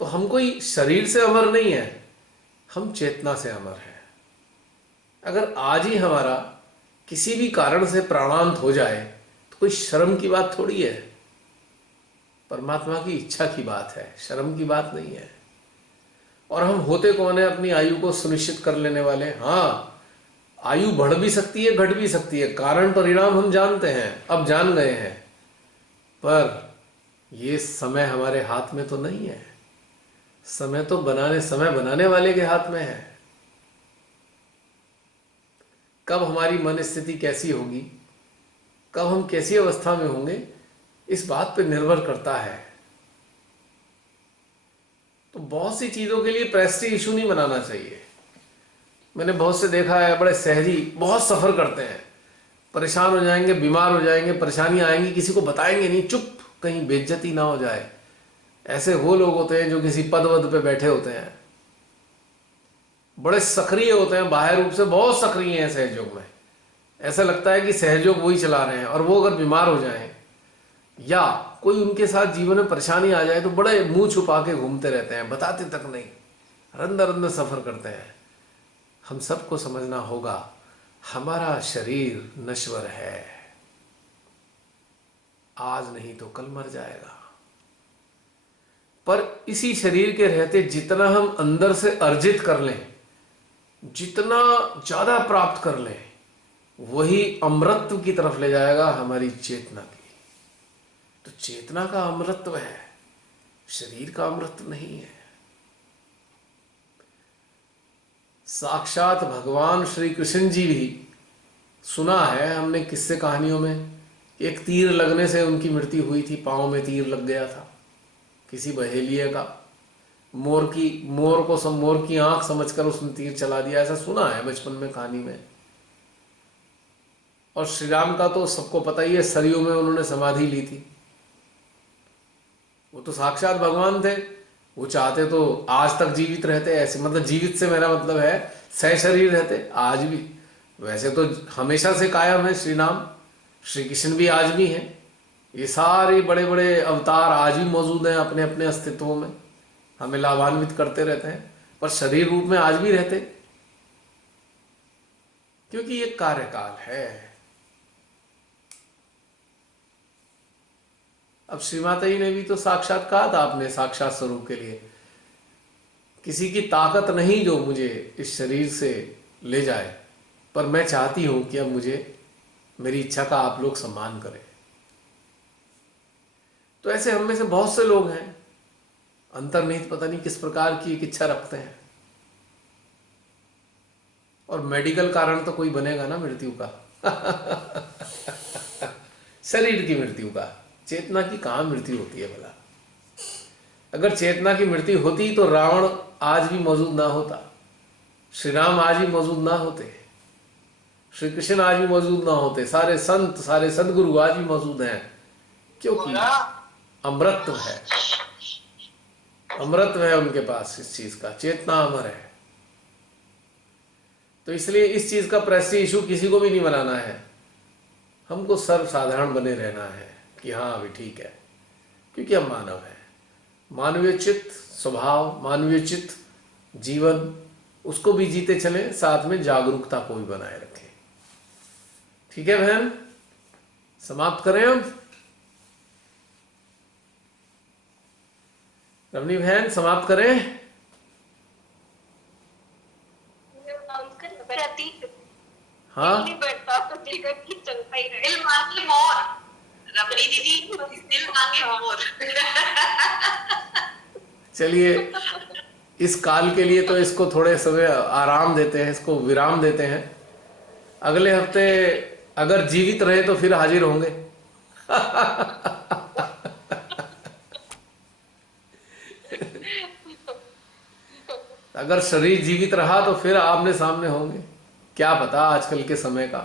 तो हम कोई शरीर से अमर नहीं है, हम चेतना से अमर हैं। अगर आज ही हमारा किसी भी कारण से प्राणांत हो जाए तो कोई शर्म की बात थोड़ी है, परमात्मा की इच्छा की बात है, शर्म की बात नहीं है। और हम होते कौन है अपनी आयु को सुनिश्चित कर लेने वाले? हाँ, आयु बढ़ भी सकती है, घट भी सकती है, कारण परिणाम हम जानते हैं, अब जान गए हैं, पर ये समय हमारे हाथ में तो नहीं है। समय बनाने वाले के हाथ में है। कब हमारी मन स्थिति कैसी होगी, कब हम कैसी अवस्था में होंगे, इस बात पे निर्भर करता है। तो बहुत सी चीजों के लिए प्रेस्टीज इशू नहीं बनाना चाहिए। मैंने बहुत से देखा है, बड़े सहजी, बहुत सफर करते हैं, परेशान हो जाएंगे, बीमार हो जाएंगे, परेशानी आएंगी, किसी को बताएंगे नहीं, चुप, कहीं बेइज्जती ना हो जाए। ऐसे वो लोग होते हैं जो किसी पद वद पे बैठे होते हैं, बड़े सक्रिय होते हैं, बाह्य रूप से बहुत सक्रिय हैं सहयोग में। ऐसा लगता है कि सहयोग वही चला रहे हैं, और वो अगर बीमार हो जाएं या कोई उनके साथ जीवन में परेशानी आ जाए तो बड़े मुंह छुपा के घूमते रहते हैं, बताते तक नहीं, रंदर रंदर सफर करते हैं। हम सबको समझना होगा, हमारा शरीर नश्वर है, आज नहीं तो कल मर जाएगा। पर इसी शरीर के रहते जितना हम अंदर से अर्जित कर लें, जितना ज्यादा प्राप्त कर लें, वही अमृतत्व की तरफ ले जाएगा हमारी चेतना की। तो चेतना का अमृतत्व है, शरीर का अमृतत्व नहीं है। साक्षात भगवान श्री कृष्ण जी भी, सुना है हमने किस्से कहानियों में, एक तीर लगने से उनकी मृत्यु हुई थी, पांव में तीर लग गया था किसी बहेलिये का, मोर की आंख समझकर उसने तीर चला दिया, ऐसा सुना है बचपन में कहानी में। और श्री राम का तो सबको पता ही है, सरयू में उन्होंने समाधि ली थी। वो तो साक्षात भगवान थे, वो चाहते तो आज तक जीवित रहते, ऐसे मतलब जीवित से मेरा मतलब है सशरीर रहते आज भी। वैसे तो हमेशा से कायम है श्री राम, श्री कृष्ण भी आज भी हैं, ये सारे बड़े बड़े अवतार आज भी मौजूद हैं अपने अपने अस्तित्वों में, हमें लाभान्वित करते रहते हैं, पर शरीर रूप में आज भी रहते, क्योंकि ये कार्यकाल है। अब श्री माता जी ने भी तो साक्षात कहा था अपने साक्षात स्वरूप के लिए, किसी की ताकत नहीं जो मुझे इस शरीर से ले जाए, पर मैं चाहती हूं कि अब मुझे मेरी इच्छा का आप लोग सम्मान करें। तो ऐसे हम में से बहुत से लोग हैं, अंतर्निहित पता नहीं किस प्रकार की एक इच्छा रखते हैं। और मेडिकल कारण तो कोई बनेगा ना मृत्यु का शरीर की मृत्यु का, चेतना की कहां मृत्यु होती है भला? अगर चेतना की मृत्यु होती तो रावण आज भी मौजूद ना होता, श्री राम आज भी मौजूद ना होते, श्री कृष्ण आज भी मौजूद ना होते, सारे संत सारे सदगुरु आज भी मौजूद हैं, क्योंकि अमृतत्व है, अमृतत्व है उनके पास इस चीज का, चेतना अमर है। तो इसलिए इस चीज का प्रेस्टीज इशू किसी को भी नहीं बनाना है, हमको सर्वसाधारण बने रहना है कि हाँ अभी ठीक है, क्योंकि हम मानव हैं। मानवीय चित्त स्वभाव, मानवीय चित्त जीवन, उसको भी जीते चले, साथ में जागरूकता को भी बनाए रखें। ठीक है बहन, समाप्त करें हम? रमनी बहन समाप्त करें? हाँ चलता ही रहे। रमनी दीदी दिल मांगे मोर। चलिए इस काल के लिए तो इसको थोड़े समय आराम देते हैं, इसको विराम देते हैं। अगले हफ्ते अगर जीवित रहे तो फिर हाजिर होंगे अगर शरीर जीवित रहा तो फिर आमने सामने होंगे, क्या पता आजकल के समय का।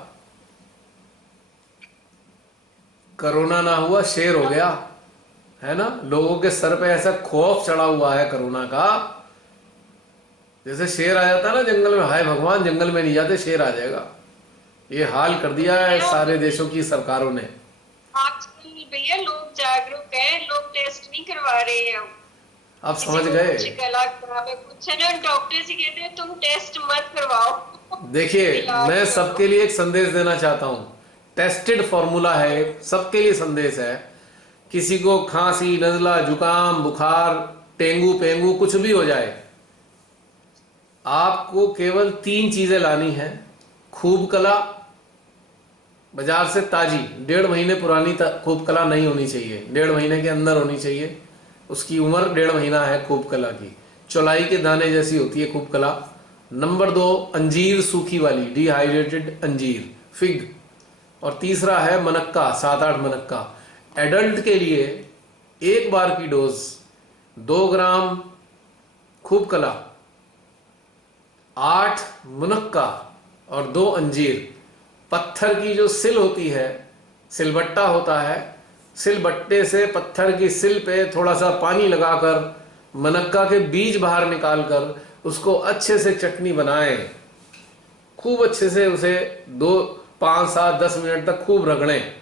कोरोना ना हुआ शेर हो गया, है ना। लोगों के सर पे ऐसा खौफ चढ़ा हुआ है कोरोना का, जैसे शेर आ जाता ना जंगल में, हाय भगवान जंगल में नहीं जाते, शेर आ जाएगा। ये हाल कर दिया है सारे देशों की सरकारों ने। आजकल भैया लोग जागरूक हैं, लोग टेस्ट नहीं करवा रहे हैं। आप समझ गए। कुछ गला खराब है, कुछ है ना, डॉक्टर से कहते हैं तुम टेस्ट मत करवाओ। देखिए मैं सबके लिए एक संदेश देना चाहता हूं, टेस्टेड फॉर्मूला है, सबके लिए संदेश है। किसी को खांसी, नजला, जुकाम, बुखार, टेंगू पेंगू कुछ भी हो जाए, आपको केवल 3 चीजें लानी है। खूब कला बाजार से ताजी, 1.5 महीने पुरानी खूब कला नहीं होनी चाहिए, 1.5 महीने के अंदर होनी चाहिए। उसकी उम्र 1.5 महीना है खूब कला की, चौलाई के दाने जैसी होती है खूब कला। नंबर 2 अंजीर सूखी वाली, डिहाइड्रेटेड अंजीर, फिग। और तीसरा है मनक्का, 7-8 मनक्का। एडल्ट के लिए एक बार की डोज 2 ग्राम खूब कला, 8 मुनक्का और 2 अंजीर। पत्थर की जो सिल होती है, सिलबट्टा होता है, सिलबट्टे से पत्थर की सिल पे थोड़ा सा पानी लगाकर मनक्का के बीज बाहर निकालकर उसको अच्छे से चटनी बनाएं, खूब अच्छे से उसे 2, 5, 7, 10 मिनट तक खूब रगड़ें।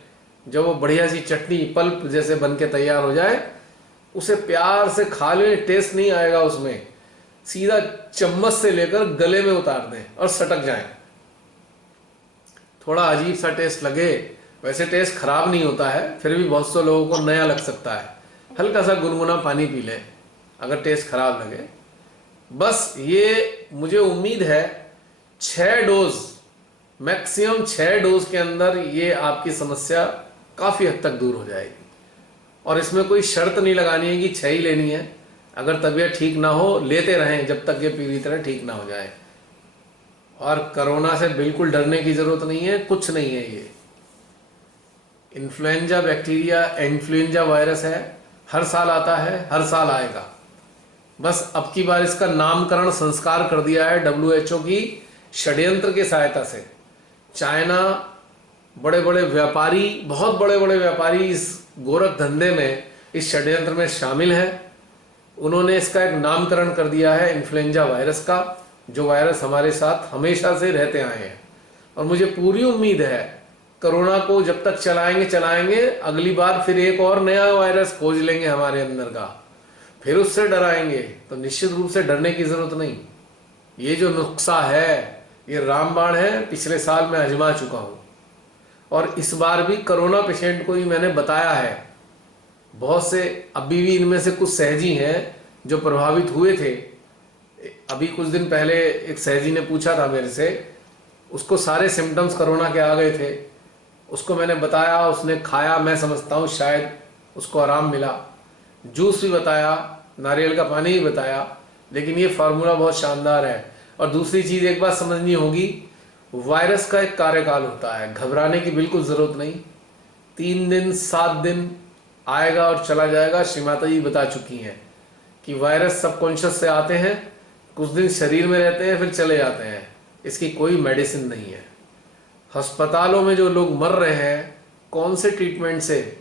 जब वो बढ़िया सी चटनी पल्प जैसे बन के तैयार हो जाए, उसे प्यार से खा लें। टेस्ट नहीं आएगा उसमें, सीधा चम्मच से लेकर गले में उतार दें और सटक जाएं। थोड़ा अजीब सा टेस्ट लगे, वैसे टेस्ट खराब नहीं होता है, फिर भी बहुत से लोगों को नया लग सकता है। हल्का सा गुनगुना पानी पी लें अगर टेस्ट खराब लगे। बस ये मुझे उम्मीद है 6 डोज, मैक्सिमम 6 डोज के अंदर ये आपकी समस्या काफी हद तक दूर हो जाएगी। और इसमें कोई शर्त नहीं लगानी है कि 6 ही लेनी है। अगर तबीयत ठीक ना हो, लेते रहें जब तक ये पूरी तरह ठीक ना हो जाए। और कोरोना से बिल्कुल डरने की जरूरत नहीं है, कुछ नहीं है। ये इन्फ्लुएंजा बैक्टीरिया, इन्फ्लुएंजा वायरस है, हर साल आता है, हर साल आएगा। बस अब की बार इसका नामकरण संस्कार कर दिया है WHO की षड्यंत्र की सहायता से। चाइना, बड़े बड़े व्यापारी, बहुत बड़े बड़े व्यापारी इस गोरख धंधे में, इस षड्यंत्र में शामिल हैं। उन्होंने इसका एक नामकरण कर दिया है इन्फ्लुएंजा वायरस का, जो वायरस हमारे साथ हमेशा से रहते आए हैं। और मुझे पूरी उम्मीद है कोरोना को जब तक चलाएंगे, अगली बार फिर एक और नया वायरस खोज लेंगे हमारे अंदर का, फिर उससे डराएंगे। तो निश्चित रूप से डरने की जरूरत नहीं। ये जो नुस्खा है, ये रामबाण है, पिछले साल मैं आजमा चुका हूं। और इस बार भी कोरोना पेशेंट को ही मैंने बताया है। बहुत से अभी भी इनमें से कुछ सहजी हैं जो प्रभावित हुए थे। अभी कुछ दिन पहले एक सहजी ने पूछा था मेरे से, उसको सारे सिम्टम्स कोरोना के आ गए थे। उसको मैंने बताया, उसने खाया, मैं समझता हूँ शायद उसको आराम मिला। जूस भी बताया, नारियल का पानी भी बताया। लेकिन ये फार्मूला बहुत शानदार है। और दूसरी चीज़ एक बात समझनी होगी, वायरस का एक कार्यकाल होता है, घबराने की बिल्कुल ज़रूरत नहीं। 3 दिन 7 दिन आएगा और चला जाएगा। श्रीमाता जी बता चुकी हैं कि वायरस सबकॉन्शियस से आते हैं, कुछ दिन शरीर में रहते हैं, फिर चले जाते हैं। इसकी कोई मेडिसिन नहीं है। अस्पतालों में जो लोग मर रहे हैं, कौन से ट्रीटमेंट से?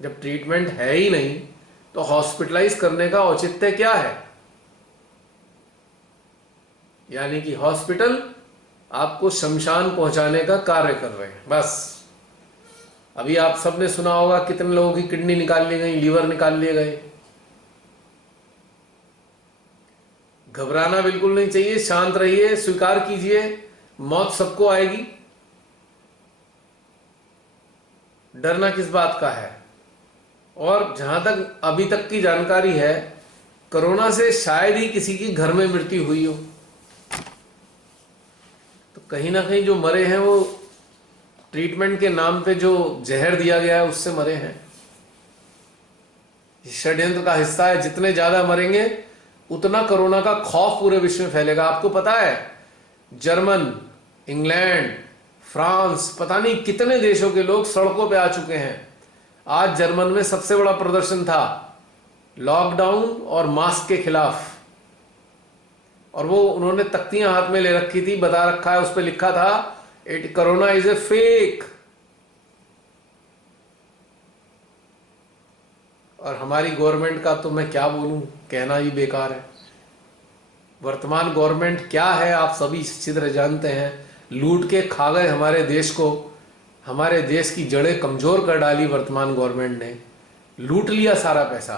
जब ट्रीटमेंट है ही नहीं तो हॉस्पिटलाइज करने का औचित्य क्या है? यानी कि हॉस्पिटल आपको शमशान पहुंचाने का कार्य कर रहे हैं। बस अभी आप सबने सुना होगा कितने लोगों की किडनी निकाल ली गई, लीवर निकाल लिए गए। घबराना बिल्कुल नहीं चाहिए, शांत रहिए, स्वीकार कीजिए, मौत सबको आएगी। डरना किस बात का है? और जहां तक अभी तक की जानकारी है, कोरोना से शायद ही किसी की घर में मृत्यु हुई हो। तो कहीं ना कहीं जो मरे हैं वो ट्रीटमेंट के नाम पे जो जहर दिया गया है उससे मरे हैं। षड्यंत्र का हिस्सा है। जितने ज्यादा मरेंगे उतना कोरोना का खौफ पूरे विश्व में फैलेगा। आपको पता है, जर्मन, इंग्लैंड, फ्रांस, पता नहीं कितने देशों के लोग सड़कों पे आ चुके हैं आज जर्मन में सबसे बड़ा प्रदर्शन था लॉकडाउन और मास्क के खिलाफ, और वो उन्होंने तख्तियां हाथ में ले रखी थी, बता रखा है, उस पर लिखा था it corona is a fake. और हमारी गवर्नमेंट का तो मैं क्या बोलूं, कहना ही बेकार है। वर्तमान गवर्नमेंट क्या है आप सभी अच्छी तरह जानते हैं। लूट के खा गए हमारे देश को, हमारे देश की जड़ें कमजोर कर डाली वर्तमान गवर्नमेंट ने, लूट लिया सारा पैसा,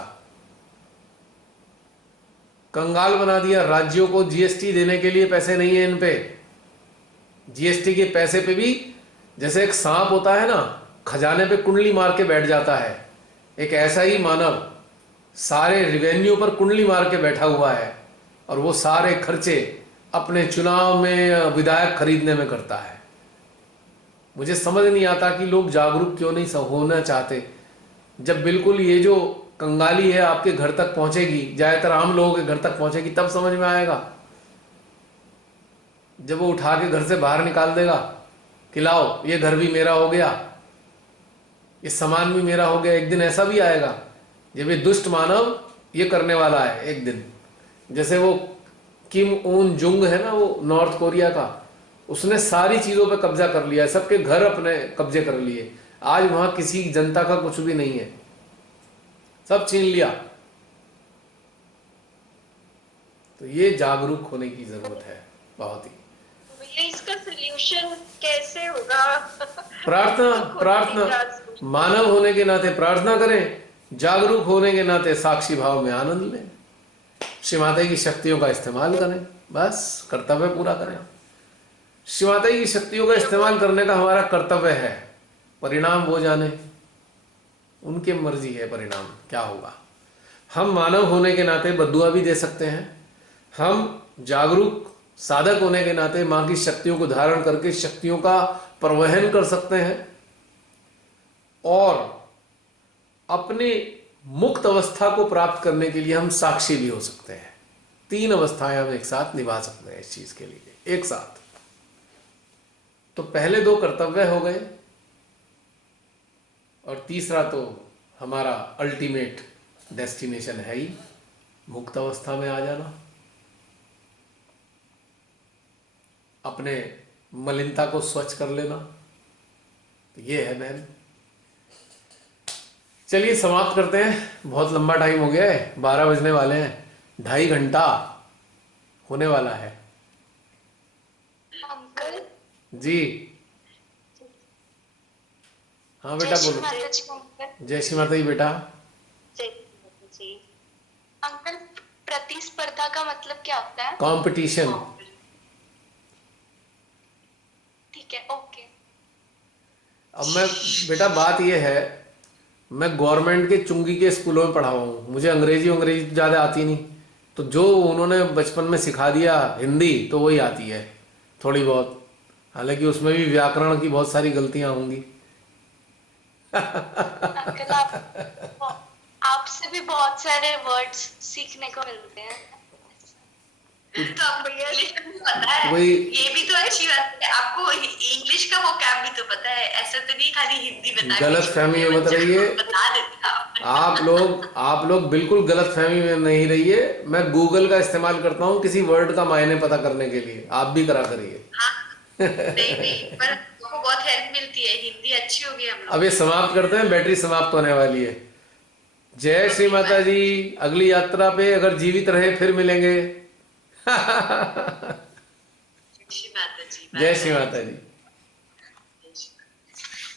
कंगाल बना दिया राज्यों को। जीएसटी देने के लिए पैसे नहीं है इन पे। जीएसटी के पैसे पे भी जैसे एक सांप होता है ना, खजाने पे कुंडली मार के बैठ जाता है, एक ऐसा ही मानव सारे रिवेन्यू पर कुंडली मार के बैठा हुआ है, और वो सारे खर्चे अपने चुनाव में विधायक खरीदने में करता है। मुझे समझ नहीं आता कि लोग जागरूक क्यों नहीं होना चाहते। जब बिल्कुल ये जो कंगाली है आपके घर तक पहुंचेगी, ज्यादातर आम लोगों के घर तक पहुंचेगी, तब समझ में आएगा। जब वो उठा के घर से बाहर निकाल देगा कि लाओ ये घर भी मेरा हो गया, ये सामान भी मेरा हो गया। एक दिन ऐसा भी आएगा जब ये दुष्ट मानव ये करने वाला है एक दिन। जैसे वो किम उन जुंग है ना, वो नॉर्थ कोरिया का, उसने सारी चीजों पे कब्जा कर लिया, सबके घर अपने कब्जे कर लिए। आज वहां किसी जनता का कुछ भी नहीं है, सब छीन लिया। तो ये जागरूक होने की जरूरत है बहुत ही। भैया इसका सोल्यूशन कैसे होगा? प्रार्थना, प्रार्थना, मानव होने के नाते प्रार्थना करें, जागरूक होने के नाते साक्षी भाव में आनंद लें, श्री माता की शक्तियों का इस्तेमाल करें, बस कर्तव्य पूरा करें। श्री माता की शक्तियों का इस्तेमाल करने का हमारा कर्तव्य है। परिणाम वो जाने, उनकी मर्जी है परिणाम क्या होगा। हम मानव होने के नाते बद्दुआ भी दे सकते हैं, हम जागरूक साधक होने के नाते मां की शक्तियों को धारण करके शक्तियों का प्रवहन कर सकते हैं, और अपने मुक्त अवस्था को प्राप्त करने के लिए हम साक्षी भी हो सकते हैं। 3 अवस्थाएं हम एक साथ निभा सकते हैं इस चीज के लिए एक साथ। तो पहले 2 कर्तव्य हो गए, और तीसरा तो हमारा अल्टीमेट डेस्टिनेशन है ही मुक्त अवस्था में आ जाना, अपने मलिनता को स्वच्छ कर लेना। तो ये है बहन। चलिए समाप्त करते हैं, बहुत लंबा टाइम हो गया है, 12 बजने वाले हैं, 2.5 घंटा होने वाला है। अंकल जी हाँ बेटा जय श्री बोलो। माता जी अंकल। जय श्री माता जी बेटा। जी अंकल प्रतिस्पर्धा का मतलब क्या होता है? कंपटीशन। ठीक है, ओके। अब मैं बेटा बात यह है, मैं गवर्नमेंट के चुंगी के स्कूलों में पढ़ा हूँ, मुझे अंग्रेजी ज़्यादा आती नहीं, तो जो उन्होंने बचपन में सिखा दिया हिंदी तो वही आती है थोड़ी बहुत, हालांकि उसमें भी व्याकरण की बहुत सारी गलतियां होंगी। अंकल आपसे भी बहुत सारे वर्ड्स सीखने को मिलते हैं। तो आपको इंग्लिश का भी पता है, वही ये भी तो अच्छी बात है। आपको इंग्लिश का वोकैब भी तो पता है, ऐसा तो नहीं खाली हिंदी बता के गलत फहमी में मत रहिए बता देता आपने। आप लोग बिल्कुल गलत फहमी में नहीं रहिए। मैं गूगल का इस्तेमाल करता हूँ किसी वर्ड का मायने पता करने के लिए, आप भी करा करिए। हाँ, नहीं पर आपको बहुत हेल्प मिलती है, हिंदी अच्छी होगी हम लोग। अब ये समाप्त करते हैं, बैटरी समाप्त होने वाली है। जय श्री माता जी। अगली यात्रा पे अगर जीवित रहे फिर मिलेंगे। जय श्री माता जी। जय श्री माता जी। जय श्री